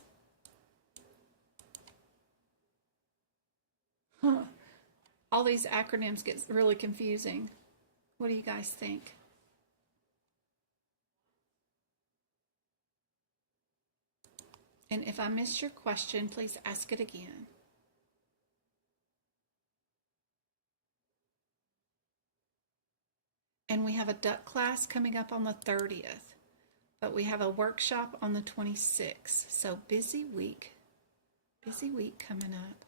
Huh. All these acronyms get really confusing. What do you guys think? And if I missed your question, please ask it again. And we have a duck class coming up on the 30th, but we have a workshop on the 26th. So busy week coming up.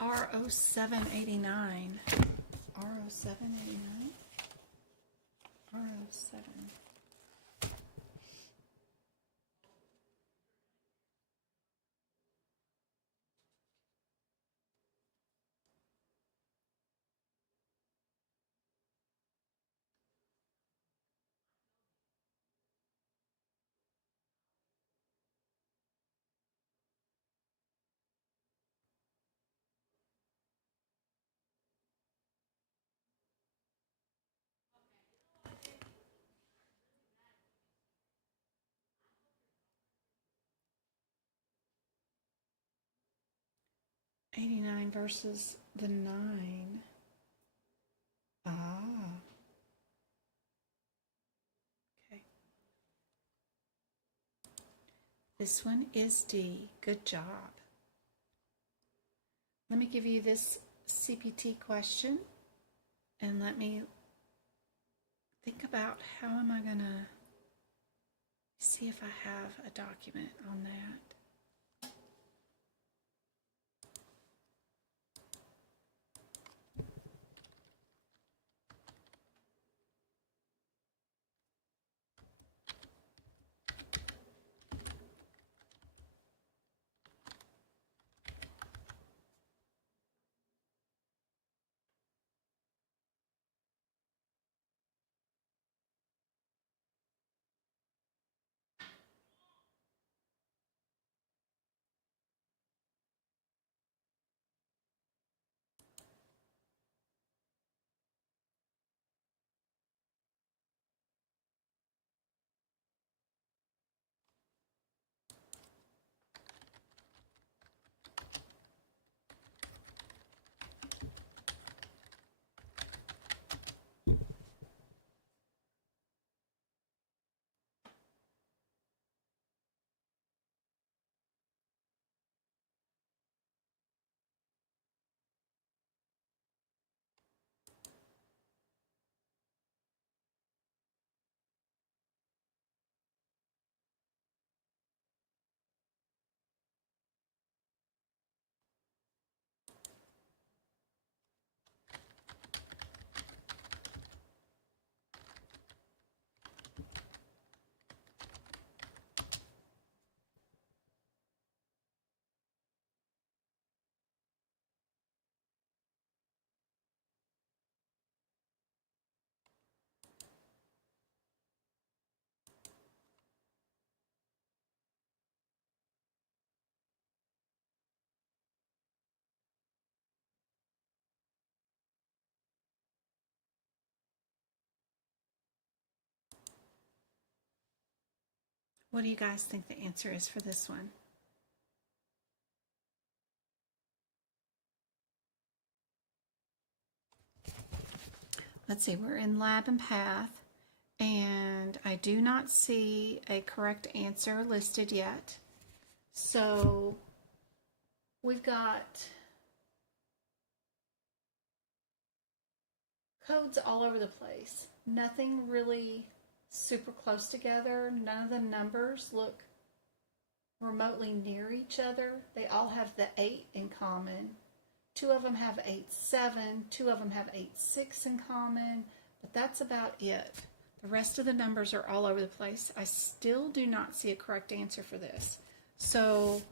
R0789. R0789. R07. '89 versus the 9. Ah. Okay. This one is D. Good job. Let me give you this CPT question and let me think about how am I going to see if I have a document on that. What do you guys think the answer is for this one? Let's see, we're in lab and path, And I do not see a correct answer listed yet. So we've got codes all over the place. Nothing really super close together. None of the numbers look remotely near each other. They all have the 8 in common. 2 of them have 8-7. 2 of them have 8-6 in common. But that's about it. The rest of the numbers are all over the place. I still do not see a correct answer for this. So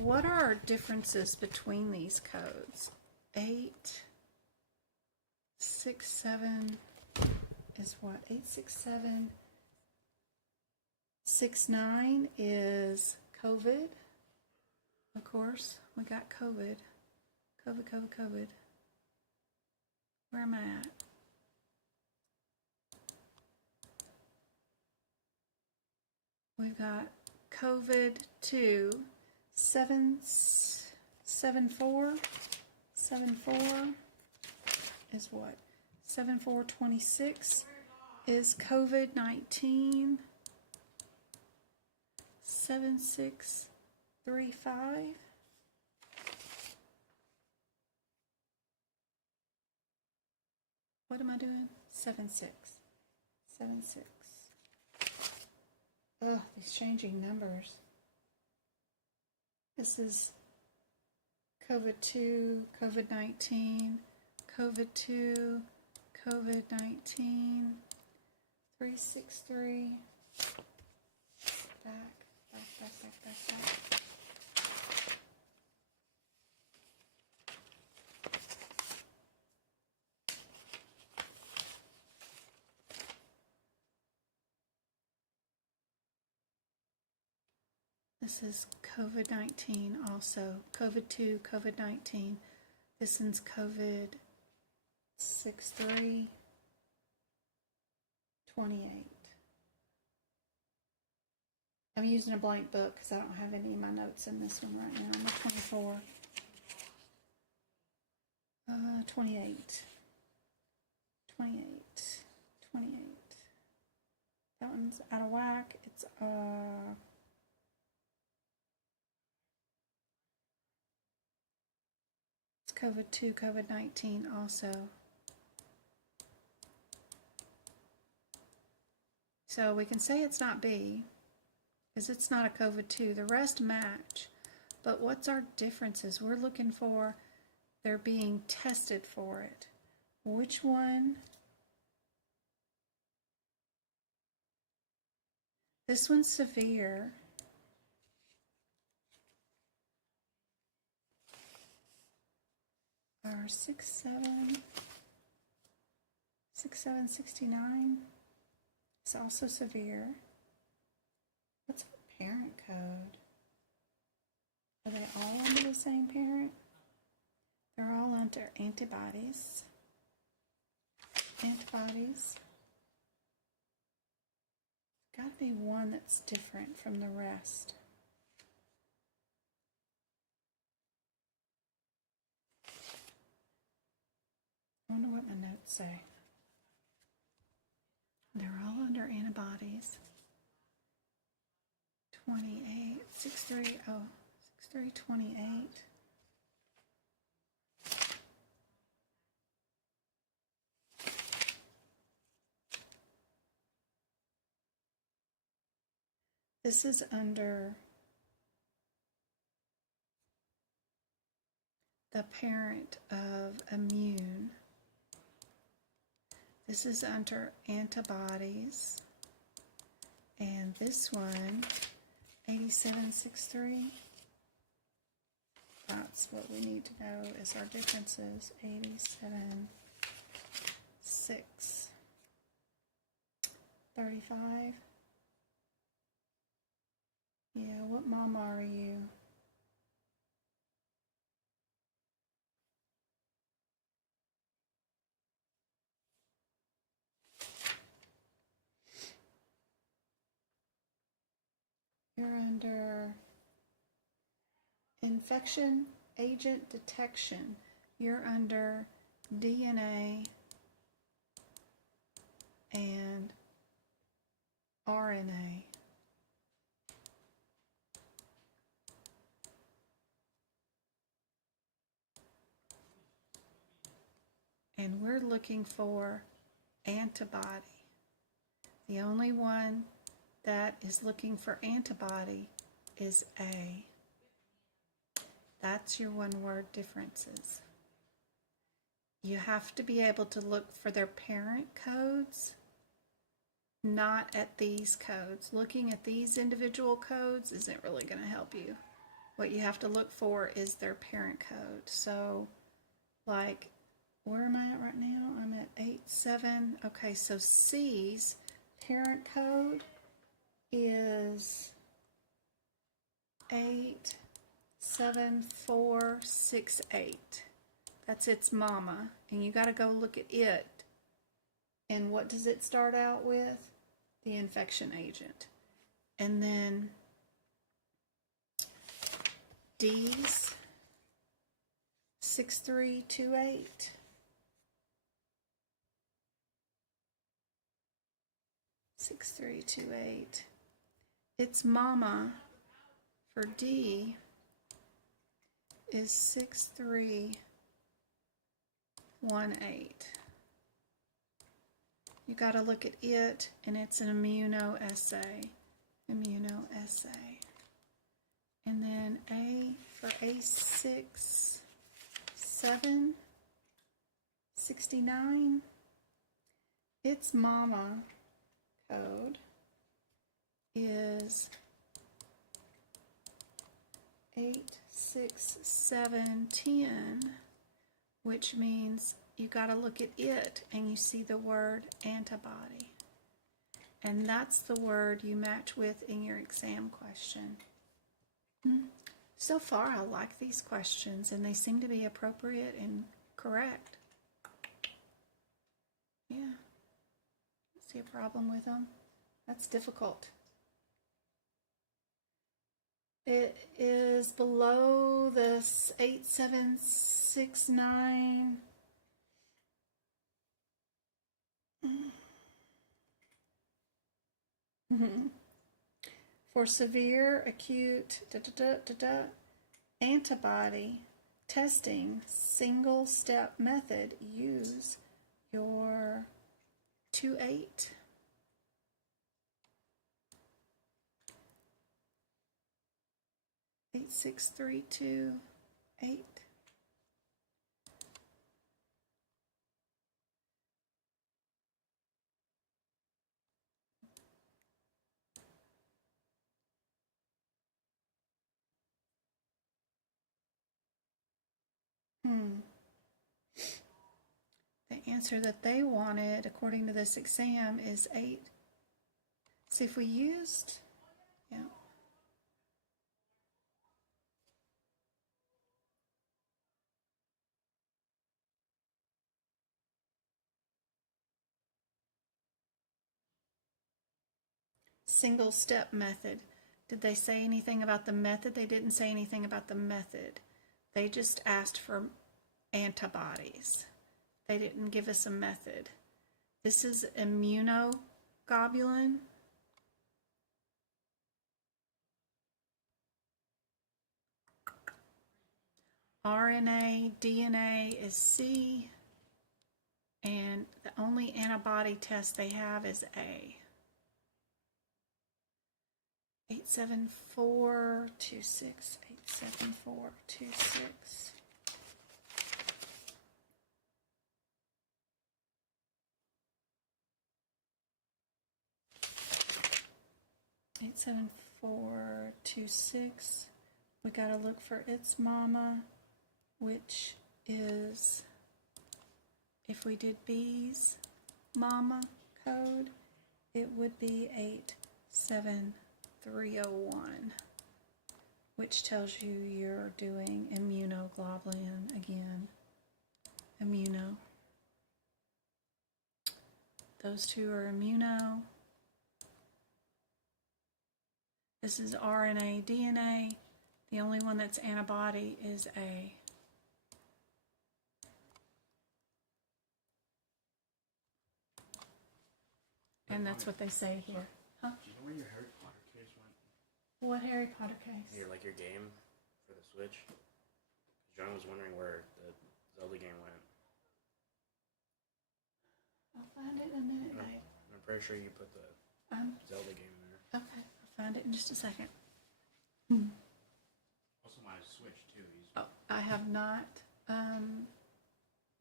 what are our differences between these codes? 8, 6, 7 is what? 8, 6, 7. 6, 9 is COVID. Of course, we got COVID. COVID. Where am I at? We've got COVID 2, 7, 7, 4. 7, 4 is what? 7, 4, 26 is COVID-19. 7, 6, 3, 5. What am I doing? 7, 6. 7, 6. Ugh, these changing numbers. This is COVID 2, COVID-19, COVID 2, COVID-19, 363. Back. This is COVID-19 also. COVID 2, COVID-19. This one's COVID 6-3, 28. I'm using a blank book because I don't have any of my notes in this one right now. I'm at 24. 28. 28. 28. That one's out of whack. It's COVID 2, COVID-19 also. So we can say it's not B, because it's not a COVID 2. The rest match. But what's our differences? We're looking for, they're being tested for it. Which one? This one's severe. Or 6769 is also severe. What's our parent code? Are they all under the same parent? They're all under antibodies. Antibodies. Got to be one that's different from the rest. I wonder what my notes say. They're all under antibodies. 28, 6-3, 6-3, 28. This is under the parent of immune. This is under antibodies. And this one, 8763. That's what we need to know is our differences. 87.6. 35. Yeah, what mama are you? You're under infection agent detection. You're under DNA and RNA. And we're looking for antibody. The only one that is looking for antibody is A. That's your one-word differences. You have to be able to look for their parent codes, not at these codes. Looking at these individual codes isn't really going to help you. What you have to look for is their parent code. So, like, where am I at right now? I'm at 87. Okay, so C's parent code is 87468. That's its mama. And you got to go look at it. And what does it start out with? The infection agent. And then D's 6328. Its mama for D is 6318. You got to look at it, and it's an immunoassay. Immunoassay. And then A for A6769. Its mama code is 86710, which means you got to look at it and you see the word antibody. And that's the word you match with in your exam question. So far, I like these questions and they seem to be appropriate and correct. Yeah. See a problem with them? That's difficult. It is below this 8769. For severe acute antibody testing, single step method, use your 28. Eight, 6, 3, 2, 8. The answer that they wanted, according to this exam, is 8. See if we used, yeah. Single step method. Did they say anything about the method? They didn't say anything about the method. They just asked for antibodies. They didn't give us a method. This is immunoglobulin. RNA, DNA is C. And the only antibody test they have is A. 87426, 87426. Eight, 7, 4, 2, 6. We got to look for its mama, which is, if we did B's mama code, it would be 87301, which tells you you're doing immunoglobulin again. Immuno. Those two are immuno. This is RNA, DNA. The only one that's antibody is A. And that's what they say here. Do you know where your Harry Potter case went? What Harry Potter case? Your game for the Switch. John was wondering where the Zelda game went. I'll find it in a minute, babe. I'm pretty sure you put the Zelda game in there. Okay, I'll find it in just a second. Also my Switch too. Oh, I have not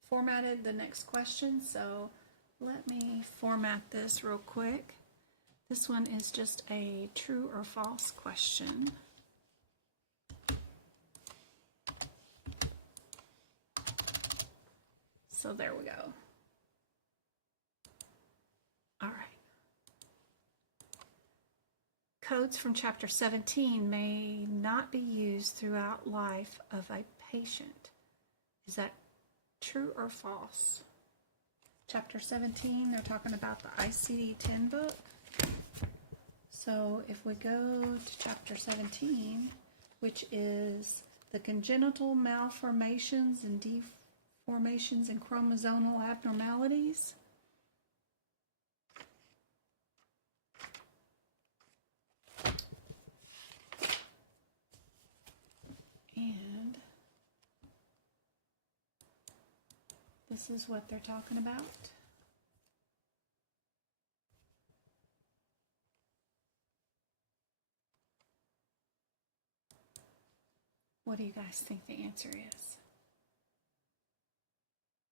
formatted the next question, so let me format this real quick. This one is just a true or false question. So there we go. All right. Codes from Chapter 17 may not be used throughout life of a patient. Is that true or false? Chapter 17, they're talking about the ICD-10 book. So if we go to Chapter 17, which is the congenital malformations and deformations and chromosomal abnormalities. And this is what they're talking about. What do you guys think the answer is?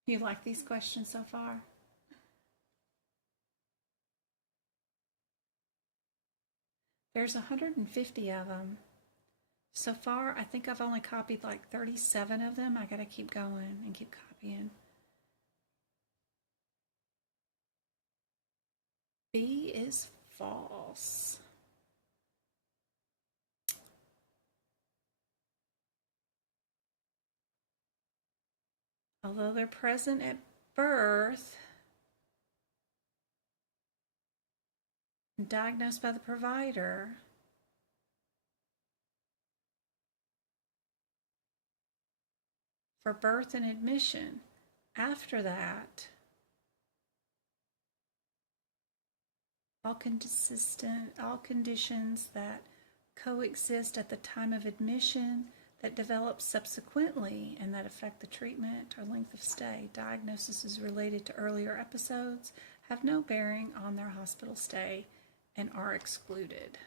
You like these questions so far? There's 150 of them. So far, I think I've only copied like 37 of them. I gotta keep going and keep copying. B is false. Although they're present at birth, diagnosed by the provider, for birth and admission. After that, all conditions that coexist at the time of admission that develop subsequently and that affect the treatment or length of stay. Diagnosis is related to earlier episodes, have no bearing on their hospital stay, and are excluded.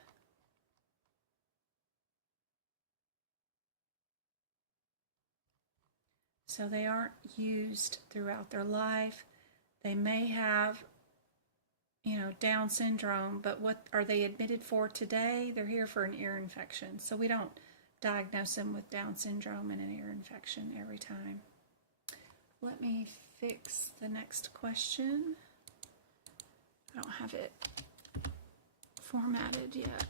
So they aren't used throughout their life. They may have, Down syndrome, but what are they admitted for today? They're here for an ear infection. So we don't diagnose them with Down syndrome and an ear infection every time. Let me fix the next question. I don't have it formatted yet.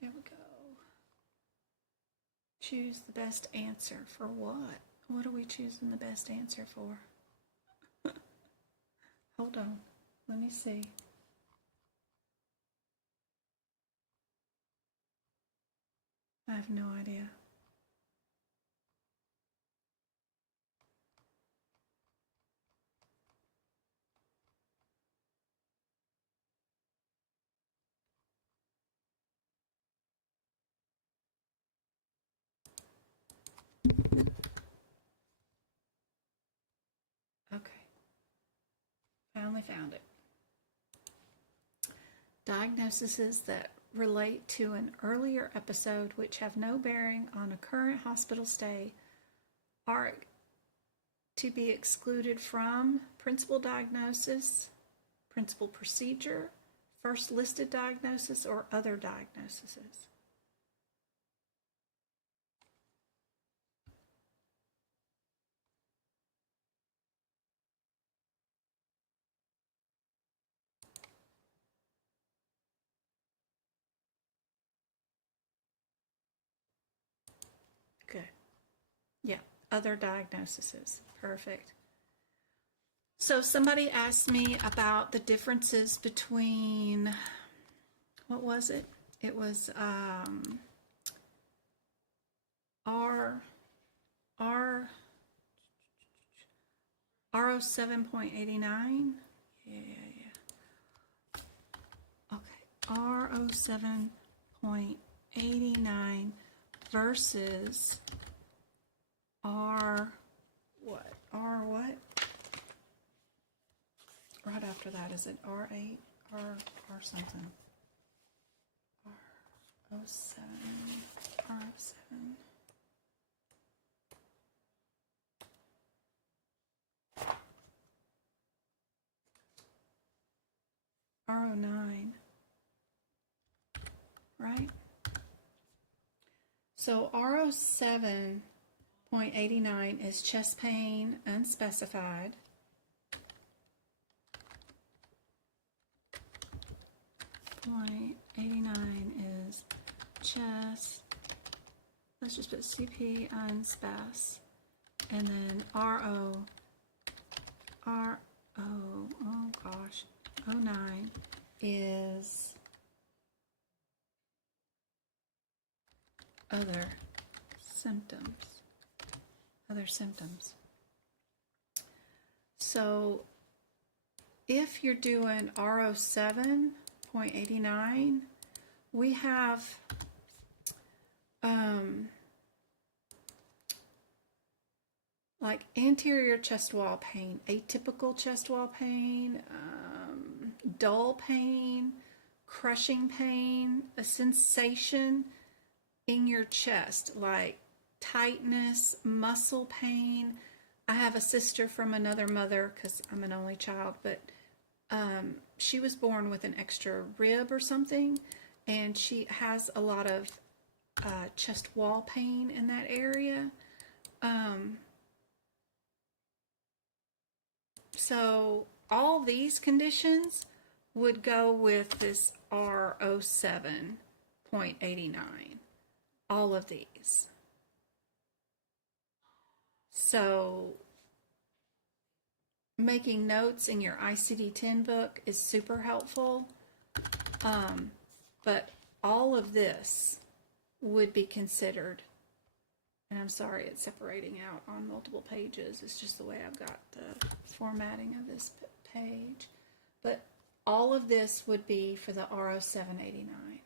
There we go. Choose the best answer for what? What are we choosing the best answer for? Hold on. Let me see. I have no idea. Okay. Finally found it. Diagnoses that relate to an earlier episode which have no bearing on a current hospital stay are to be excluded from principal diagnosis, principal procedure, first listed diagnosis, or other diagnoses. Good. Yeah, other diagnoses. Perfect. So somebody asked me about the differences between, what was it? It was RO 7.89. Yeah. Okay, RO 7.89 versus R what? R what? Right after that, is it R8? R something. R07. R07. R09. Right? So RO 7.89 is chest pain unspecified. .89 is chest. Let's just put CP unspec, and then RO. Oh gosh, 09 is other symptoms. So if you're doing RO 7.89, we have like anterior chest wall pain, atypical chest wall pain, dull pain, crushing pain, a sensation in your chest like tightness, muscle pain. I have a sister from another mother because I'm an only child, but she was born with an extra rib or something, and she has a lot of chest wall pain in that area. So all these conditions would go with this RO 7.89. All of these. So making notes in your ICD-10 book is super helpful, but all of this would be considered. And I'm sorry it's separating out on multiple pages. It's just the way I've got the formatting of this page. But all of this would be for the RO 789.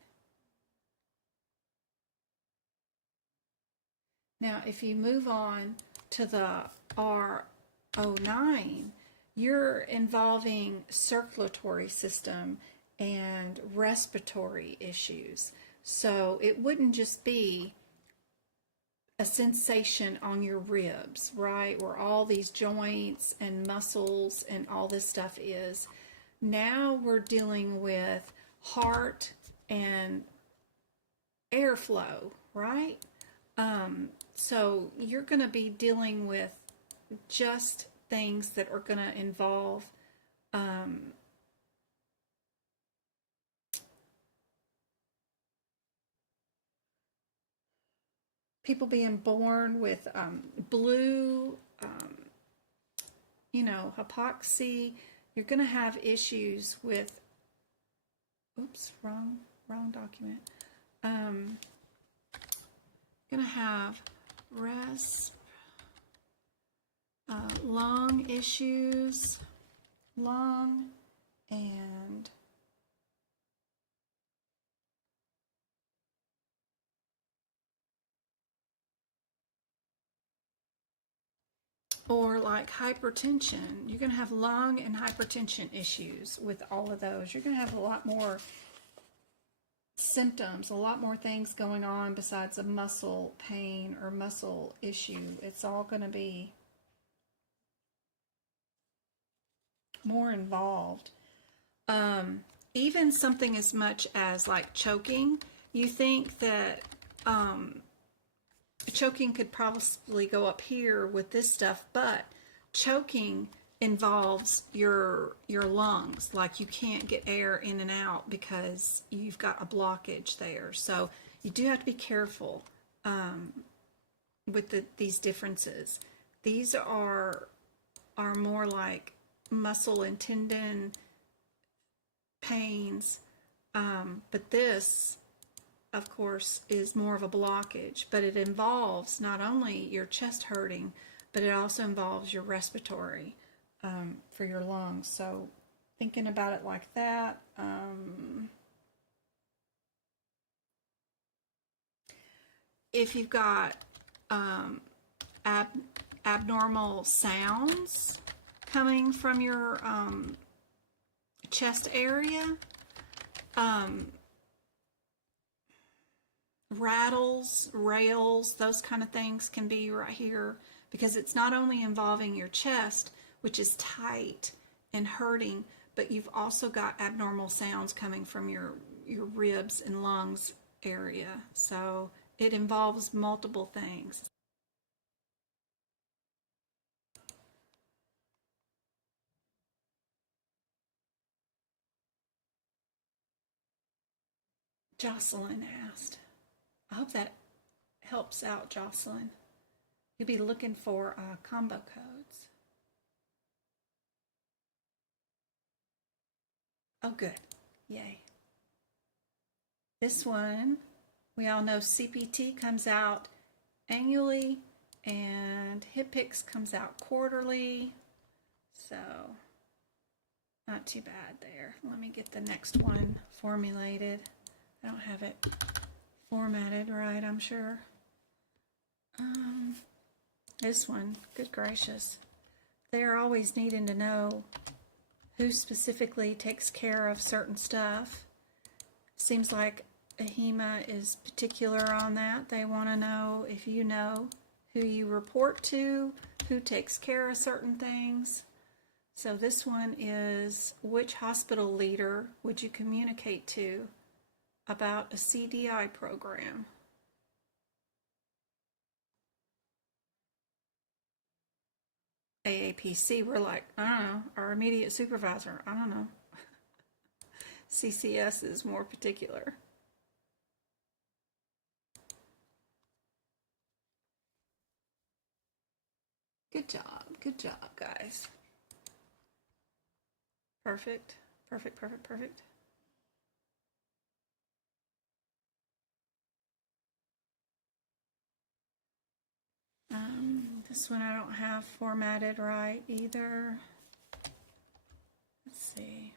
Now, if you move on to the R09, you're involving circulatory system and respiratory issues. So it wouldn't just be a sensation on your ribs, right? Where all these joints and muscles and all this stuff is. Now we're dealing with heart and airflow, right? So you're going to be dealing with just things that are going to involve people being born with blue, hypoxia. You're going to have issues with, oops, wrong document. Going to have lung issues, lung and or like hypertension. You're going to have lung and hypertension issues with all of those. You're going to have a lot more symptoms, a lot more things going on besides a muscle pain or muscle issue. It's all going to be more involved. Even something as much as like choking, you think that choking could probably go up here with this stuff, but choking involves your lungs. Like you can't get air in and out because you've got a blockage there. So you do have to be careful with these differences. These are more like muscle and tendon pains, but this of course, is more of a blockage, but it involves not only your chest hurting, but it also involves your respiratory for your lungs. So thinking about it like that, if you've got abnormal sounds coming from your chest area, rattles, rails, those kind of things can be right here, because it's not only involving your chest, which is tight and hurting, but you've also got abnormal sounds coming from your ribs and lungs area. So it involves multiple things. Jocelyn asked. I hope that helps out, Jocelyn. You'll be looking for combo codes. Oh, good. Yay. This one, we all know CPT comes out annually and HIPICS comes out quarterly. So, not too bad there. Let me get the next one formulated. I don't have it formatted right, I'm sure. This one, good gracious. They're always needing to know who specifically takes care of certain stuff. Seems like AHIMA is particular on that. They want to know if you know who you report to, who takes care of certain things. So this one is, which hospital leader would you communicate to about a CDI program? AAPC, we're like, I don't know, our immediate supervisor, I don't know. CCS is more particular. Good job, guys. Perfect, perfect, perfect, perfect. This one I don't have formatted right either. Let's see.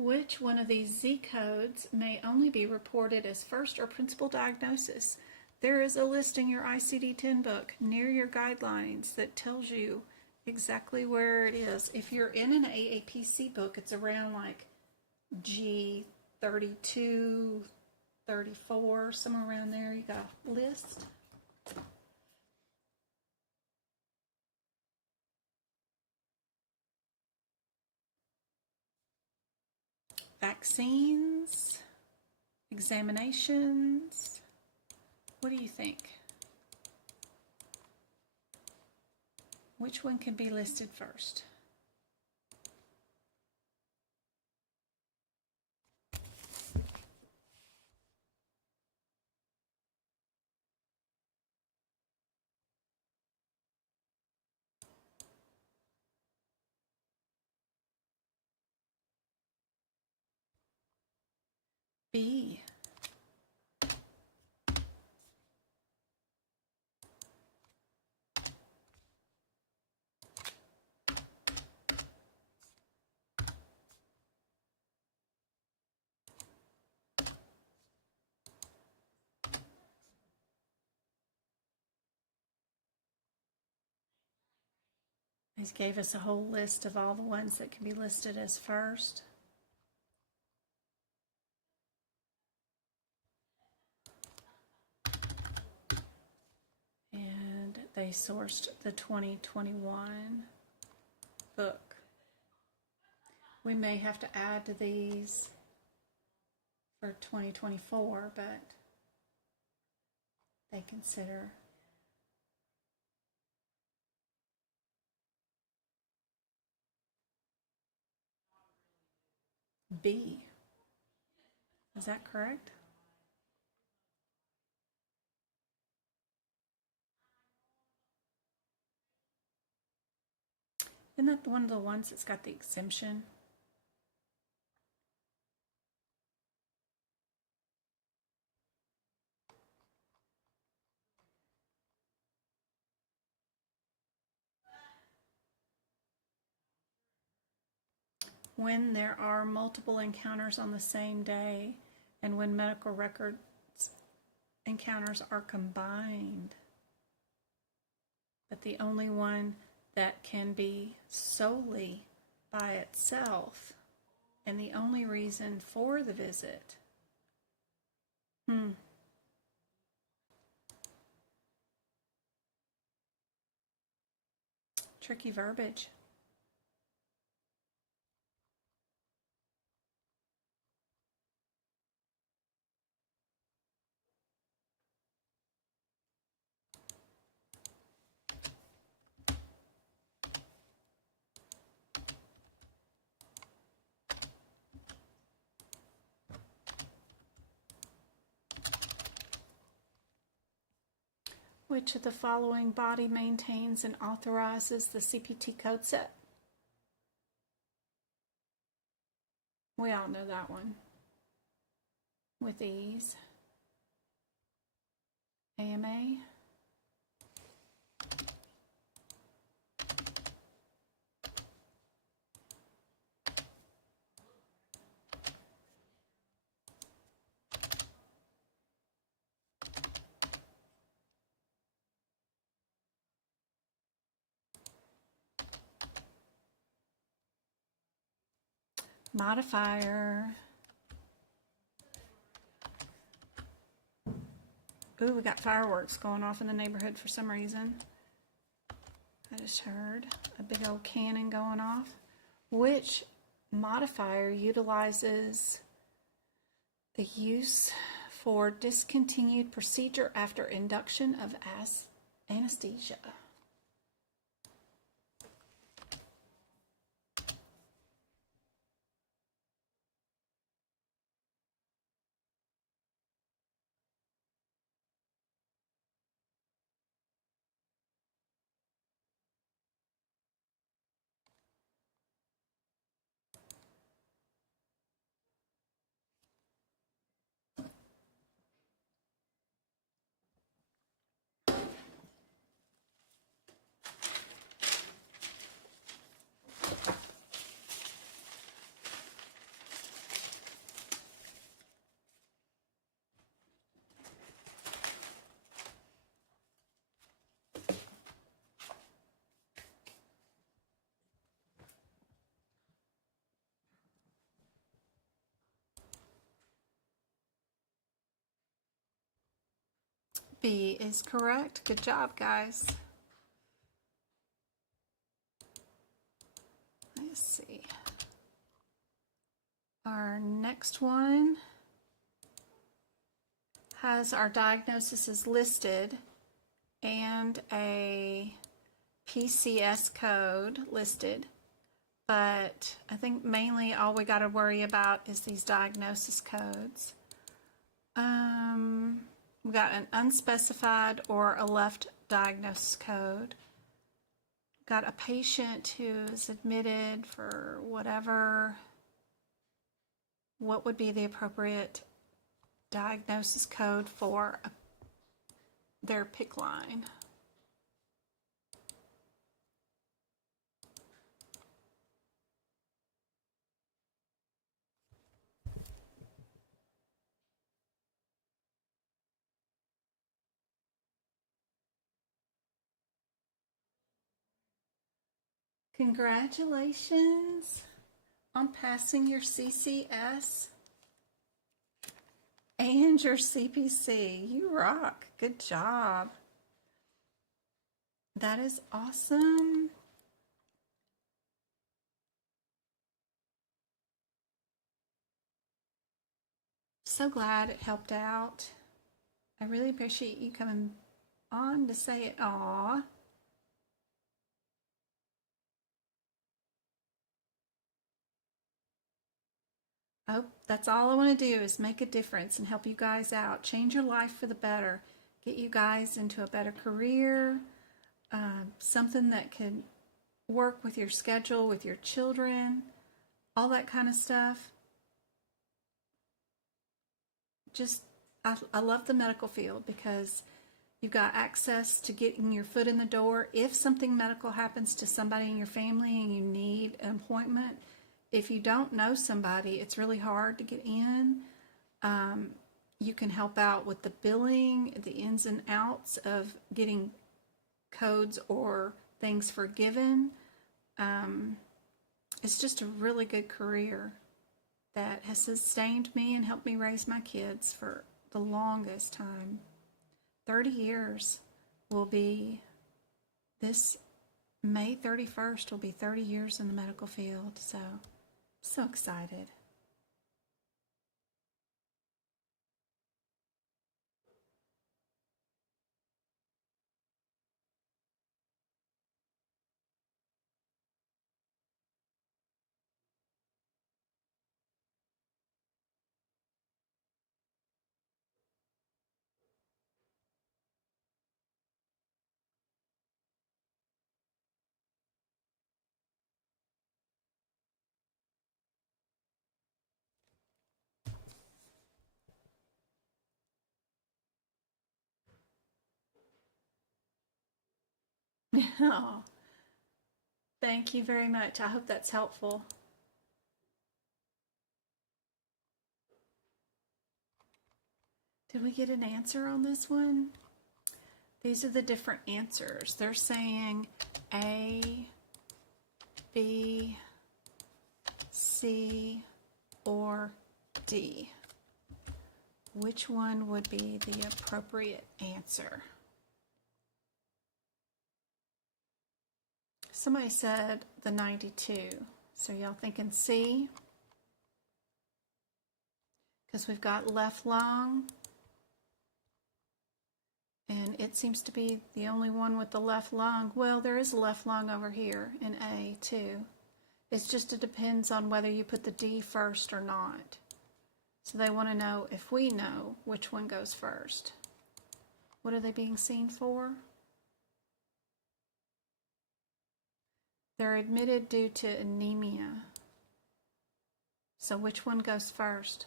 Which one of these Z codes may only be reported as first or principal diagnosis? There is a list in your ICD-10 book near your guidelines that tells you exactly where it is. If you're in an AAPC book, it's around like G32, 34, somewhere around there. You got a list. Vaccines, examinations. What do you think? Which one can be listed first? B. He gave us a whole list of all the ones that can be listed as first. And they sourced the 2021 book. We may have to add to these for 2024, but they consider. B. Is that correct? Isn't that one of the ones that's got the exemption? When there are multiple encounters on the same day and when medical records encounters are combined. But the only one that can be solely by itself and the only reason for the visit. Tricky verbiage. Which of the following body maintains and authorizes the CPT code set? We all know that one with ease. AMA. Modifier. Ooh, we got fireworks going off in the neighborhood for some reason. I just heard a big old cannon going off. Which modifier utilizes the use for discontinued procedure after induction of anesthesia? B is correct. Good job, guys. Let's see. Our next one has our diagnoses listed and a PCS code listed, but I think mainly all we got to worry about is these diagnosis codes. We've got an unspecified or a left diagnosis code. Got a patient who is admitted for whatever. What would be the appropriate diagnosis code for their PICC line? Congratulations on passing your CCS and your CPC. You rock. Good job. That is awesome. So glad it helped out. I really appreciate you coming on to say it. Aw. Oh, that's all I want to do is make a difference and help you guys out. Change your life for the better. Get you guys into a better career, something that can work with your schedule, with your children, all that kind of stuff. Just, I love the medical field because you've got access to getting your foot in the door. If something medical happens to somebody in your family and you need an appointment, if you don't know somebody, it's really hard to get in. You can help out with the billing, the ins and outs of getting codes or things forgiven. It's just a really good career that has sustained me and helped me raise my kids for the longest time. 30 years will be, this May 31st will be 30 years in the medical field. So excited. Oh, thank you very much. I hope that's helpful. Did we get an answer on this one? These are the different answers. They're saying A, B, C, or D. Which one would be the appropriate answer? Somebody said the 92. So y'all thinking C? Because we've got left lung. And it seems to be the only one with the left lung. Well, there is a left lung over here in A too. It depends on whether you put the D first or not. So they want to know if we know which one goes first. What are they being seen for? They're admitted due to anemia. So which one goes first?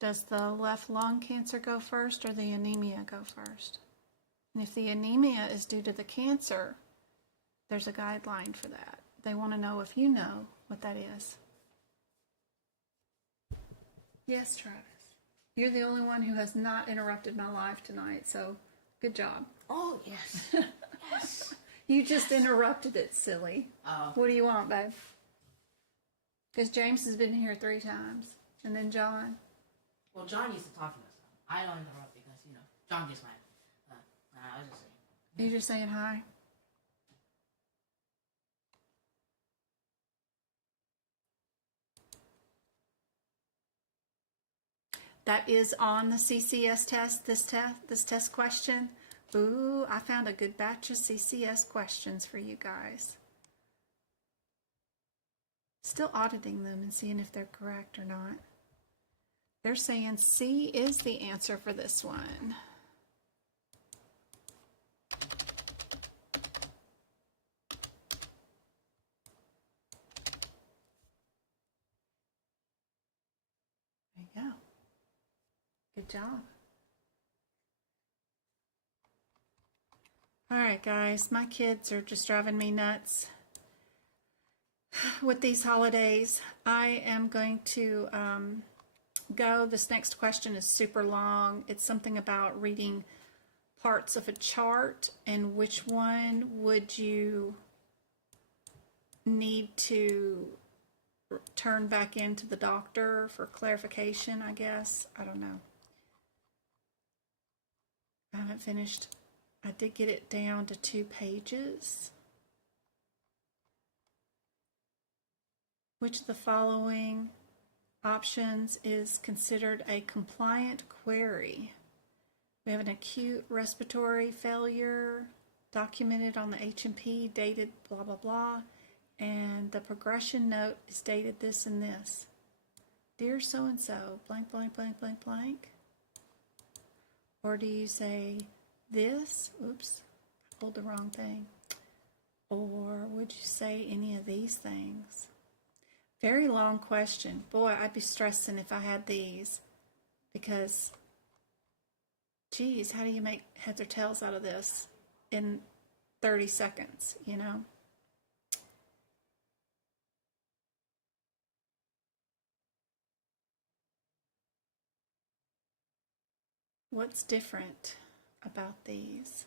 Does the left lung cancer go first or the anemia go first? And if the anemia is due to the cancer, there's a guideline for that. They want to know if you know what that is. Yes, Travis. You're the only one who has not interrupted my live tonight, so good job. Oh, yes. Yes. You just interrupted it, silly. Oh. What do you want, babe? Because James has been here 3 times. And then John. Well, John used to talk to us. I don't interrupt because, John gets mad. I was just saying. You're just saying hi? That is on the CCS test, this test question. Ooh, I found a good batch of CCS questions for you guys. Still auditing them and seeing if they're correct or not. They're saying C is the answer for this one. There you go. Good job. All right, guys, my kids are just driving me nuts with these holidays. I am going to go. This next question is super long. It's something about reading parts of a chart and which one would you need to turn back into the doctor for clarification, I guess. I don't know. I haven't finished. I did get it down to 2 pages. Which of the following options is considered a compliant query? We have an acute respiratory failure documented on the H&P, dated blah, blah, blah, and the progression note is dated this and this. Dear so-and-so, blank, blank, blank, blank, blank? Or do you say this? Oops, I pulled the wrong thing. Or would you say any of these things? Very long question. Boy, I'd be stressing if I had these because, geez, how do you make heads or tails out of this in 30 seconds, you know? What's different about these?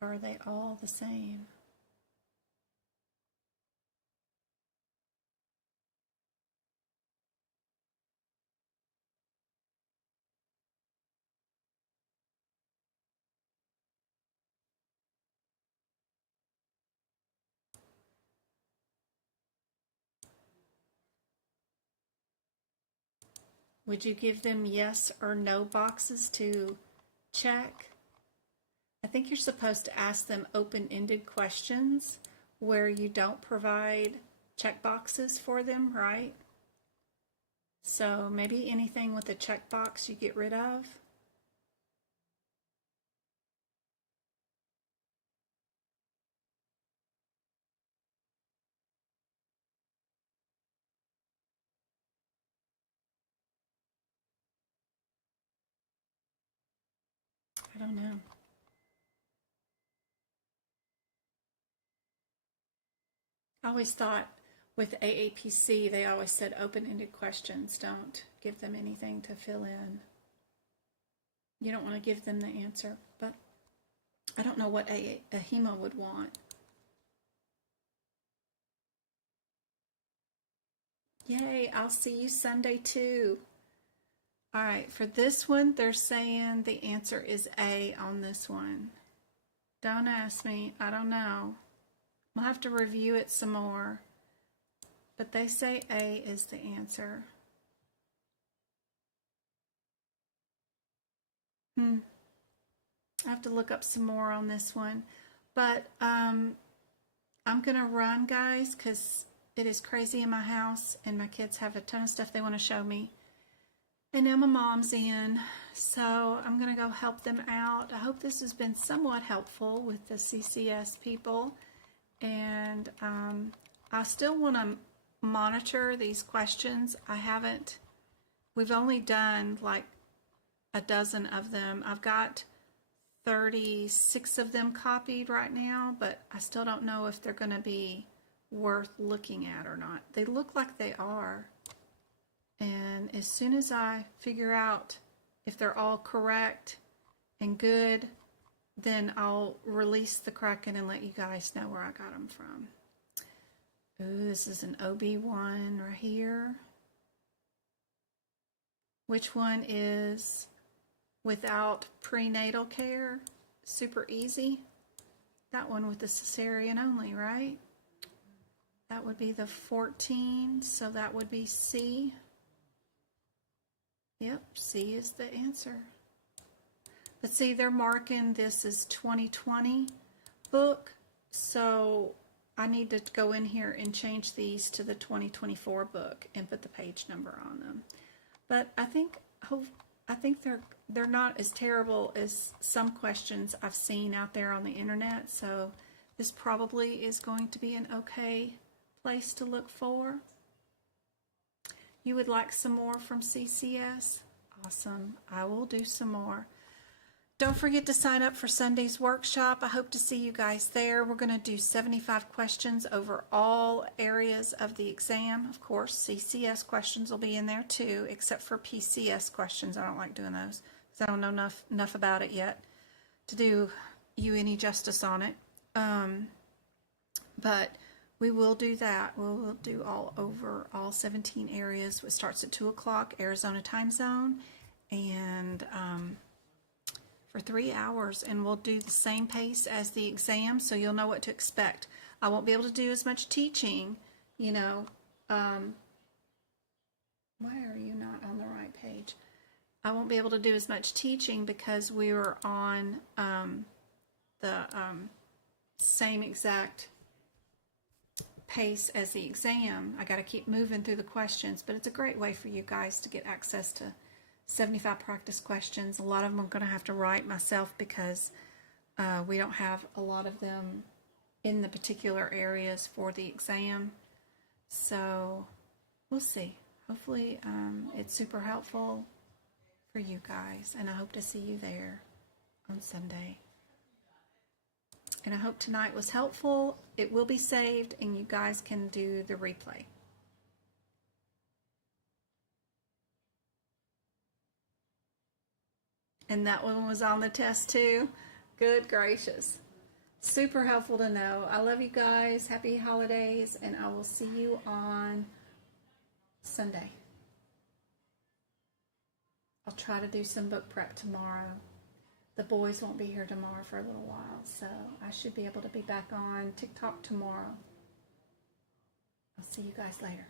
Or are they all the same? Would you give them yes or no boxes to check? I think you're supposed to ask them open-ended questions where you don't provide check boxes for them, right? So maybe anything with a checkbox you get rid of. I don't know. I always thought with AAPC, they always said open-ended questions. Don't give them anything to fill in. You don't want to give them the answer, but I don't know what ahima would want. Yay, I'll see you Sunday too. All right, for this one, they're saying the answer is A on this one. Don't ask me, I don't know. We'll have to review it some more. But they say A is the answer. I have to look up some more on this one. But I'm going to run, guys, because it is crazy in my house and my kids have a ton of stuff they want to show me. And now my mom's in, so I'm going to go help them out. I hope this has been somewhat helpful with the CCS people. And I still want to monitor these questions. We've only done like a dozen of them. I've got 36 of them copied right now, but I still don't know if they're going to be worth looking at or not. They look like they are. And as soon as I figure out if they're all correct and good, then I'll release the Kraken and let you guys know where I got them from. Ooh, this is an OB1 right here. Which one is without prenatal care? Super easy. That one with the cesarean only, right? That would be the 14, so that would be C. Yep, C is the answer. But see, they're marking this as 2020 book, so I need to go in here and change these to the 2024 book and put the page number on them. But I think they're not as terrible as some questions I've seen out there on the internet, so this probably is going to be an okay place to look for. You would like some more from CCS? Awesome. I will do some more. Don't forget to sign up for Sunday's workshop. I hope to see you guys there. We're going to do 75 questions over all areas of the exam. Of course, CCS questions will be in there too, except for PCS questions. I don't like doing those because I don't know enough about it yet to do you any justice on it. But we will do that. We'll do all over all 17 areas. It starts at 2 o'clock Arizona time zone, and for 3 hours, and we'll do the same pace as the exam, so you'll know what to expect. I won't be able to do as much teaching, you know. Why are you not on the right page? I won't be able to do as much teaching because we were on the same exact pace as the exam. I got to keep moving through the questions, but it's a great way for you guys to get access to 75 practice questions. A lot of them I'm going to have to write myself because we don't have a lot of them in the particular areas for the exam. So we'll see. Hopefully it's super helpful for you guys, and I hope to see you there on Sunday. And I hope tonight was helpful. It will be saved, and you guys can do the replay. And that one was on the test too. Good gracious. Super helpful to know. I love you guys. Happy holidays, and I will see you on Sunday. I'll try to do some book prep tomorrow. The boys won't be here tomorrow for a little while, so I should be able to be back on TikTok tomorrow. I'll see you guys later.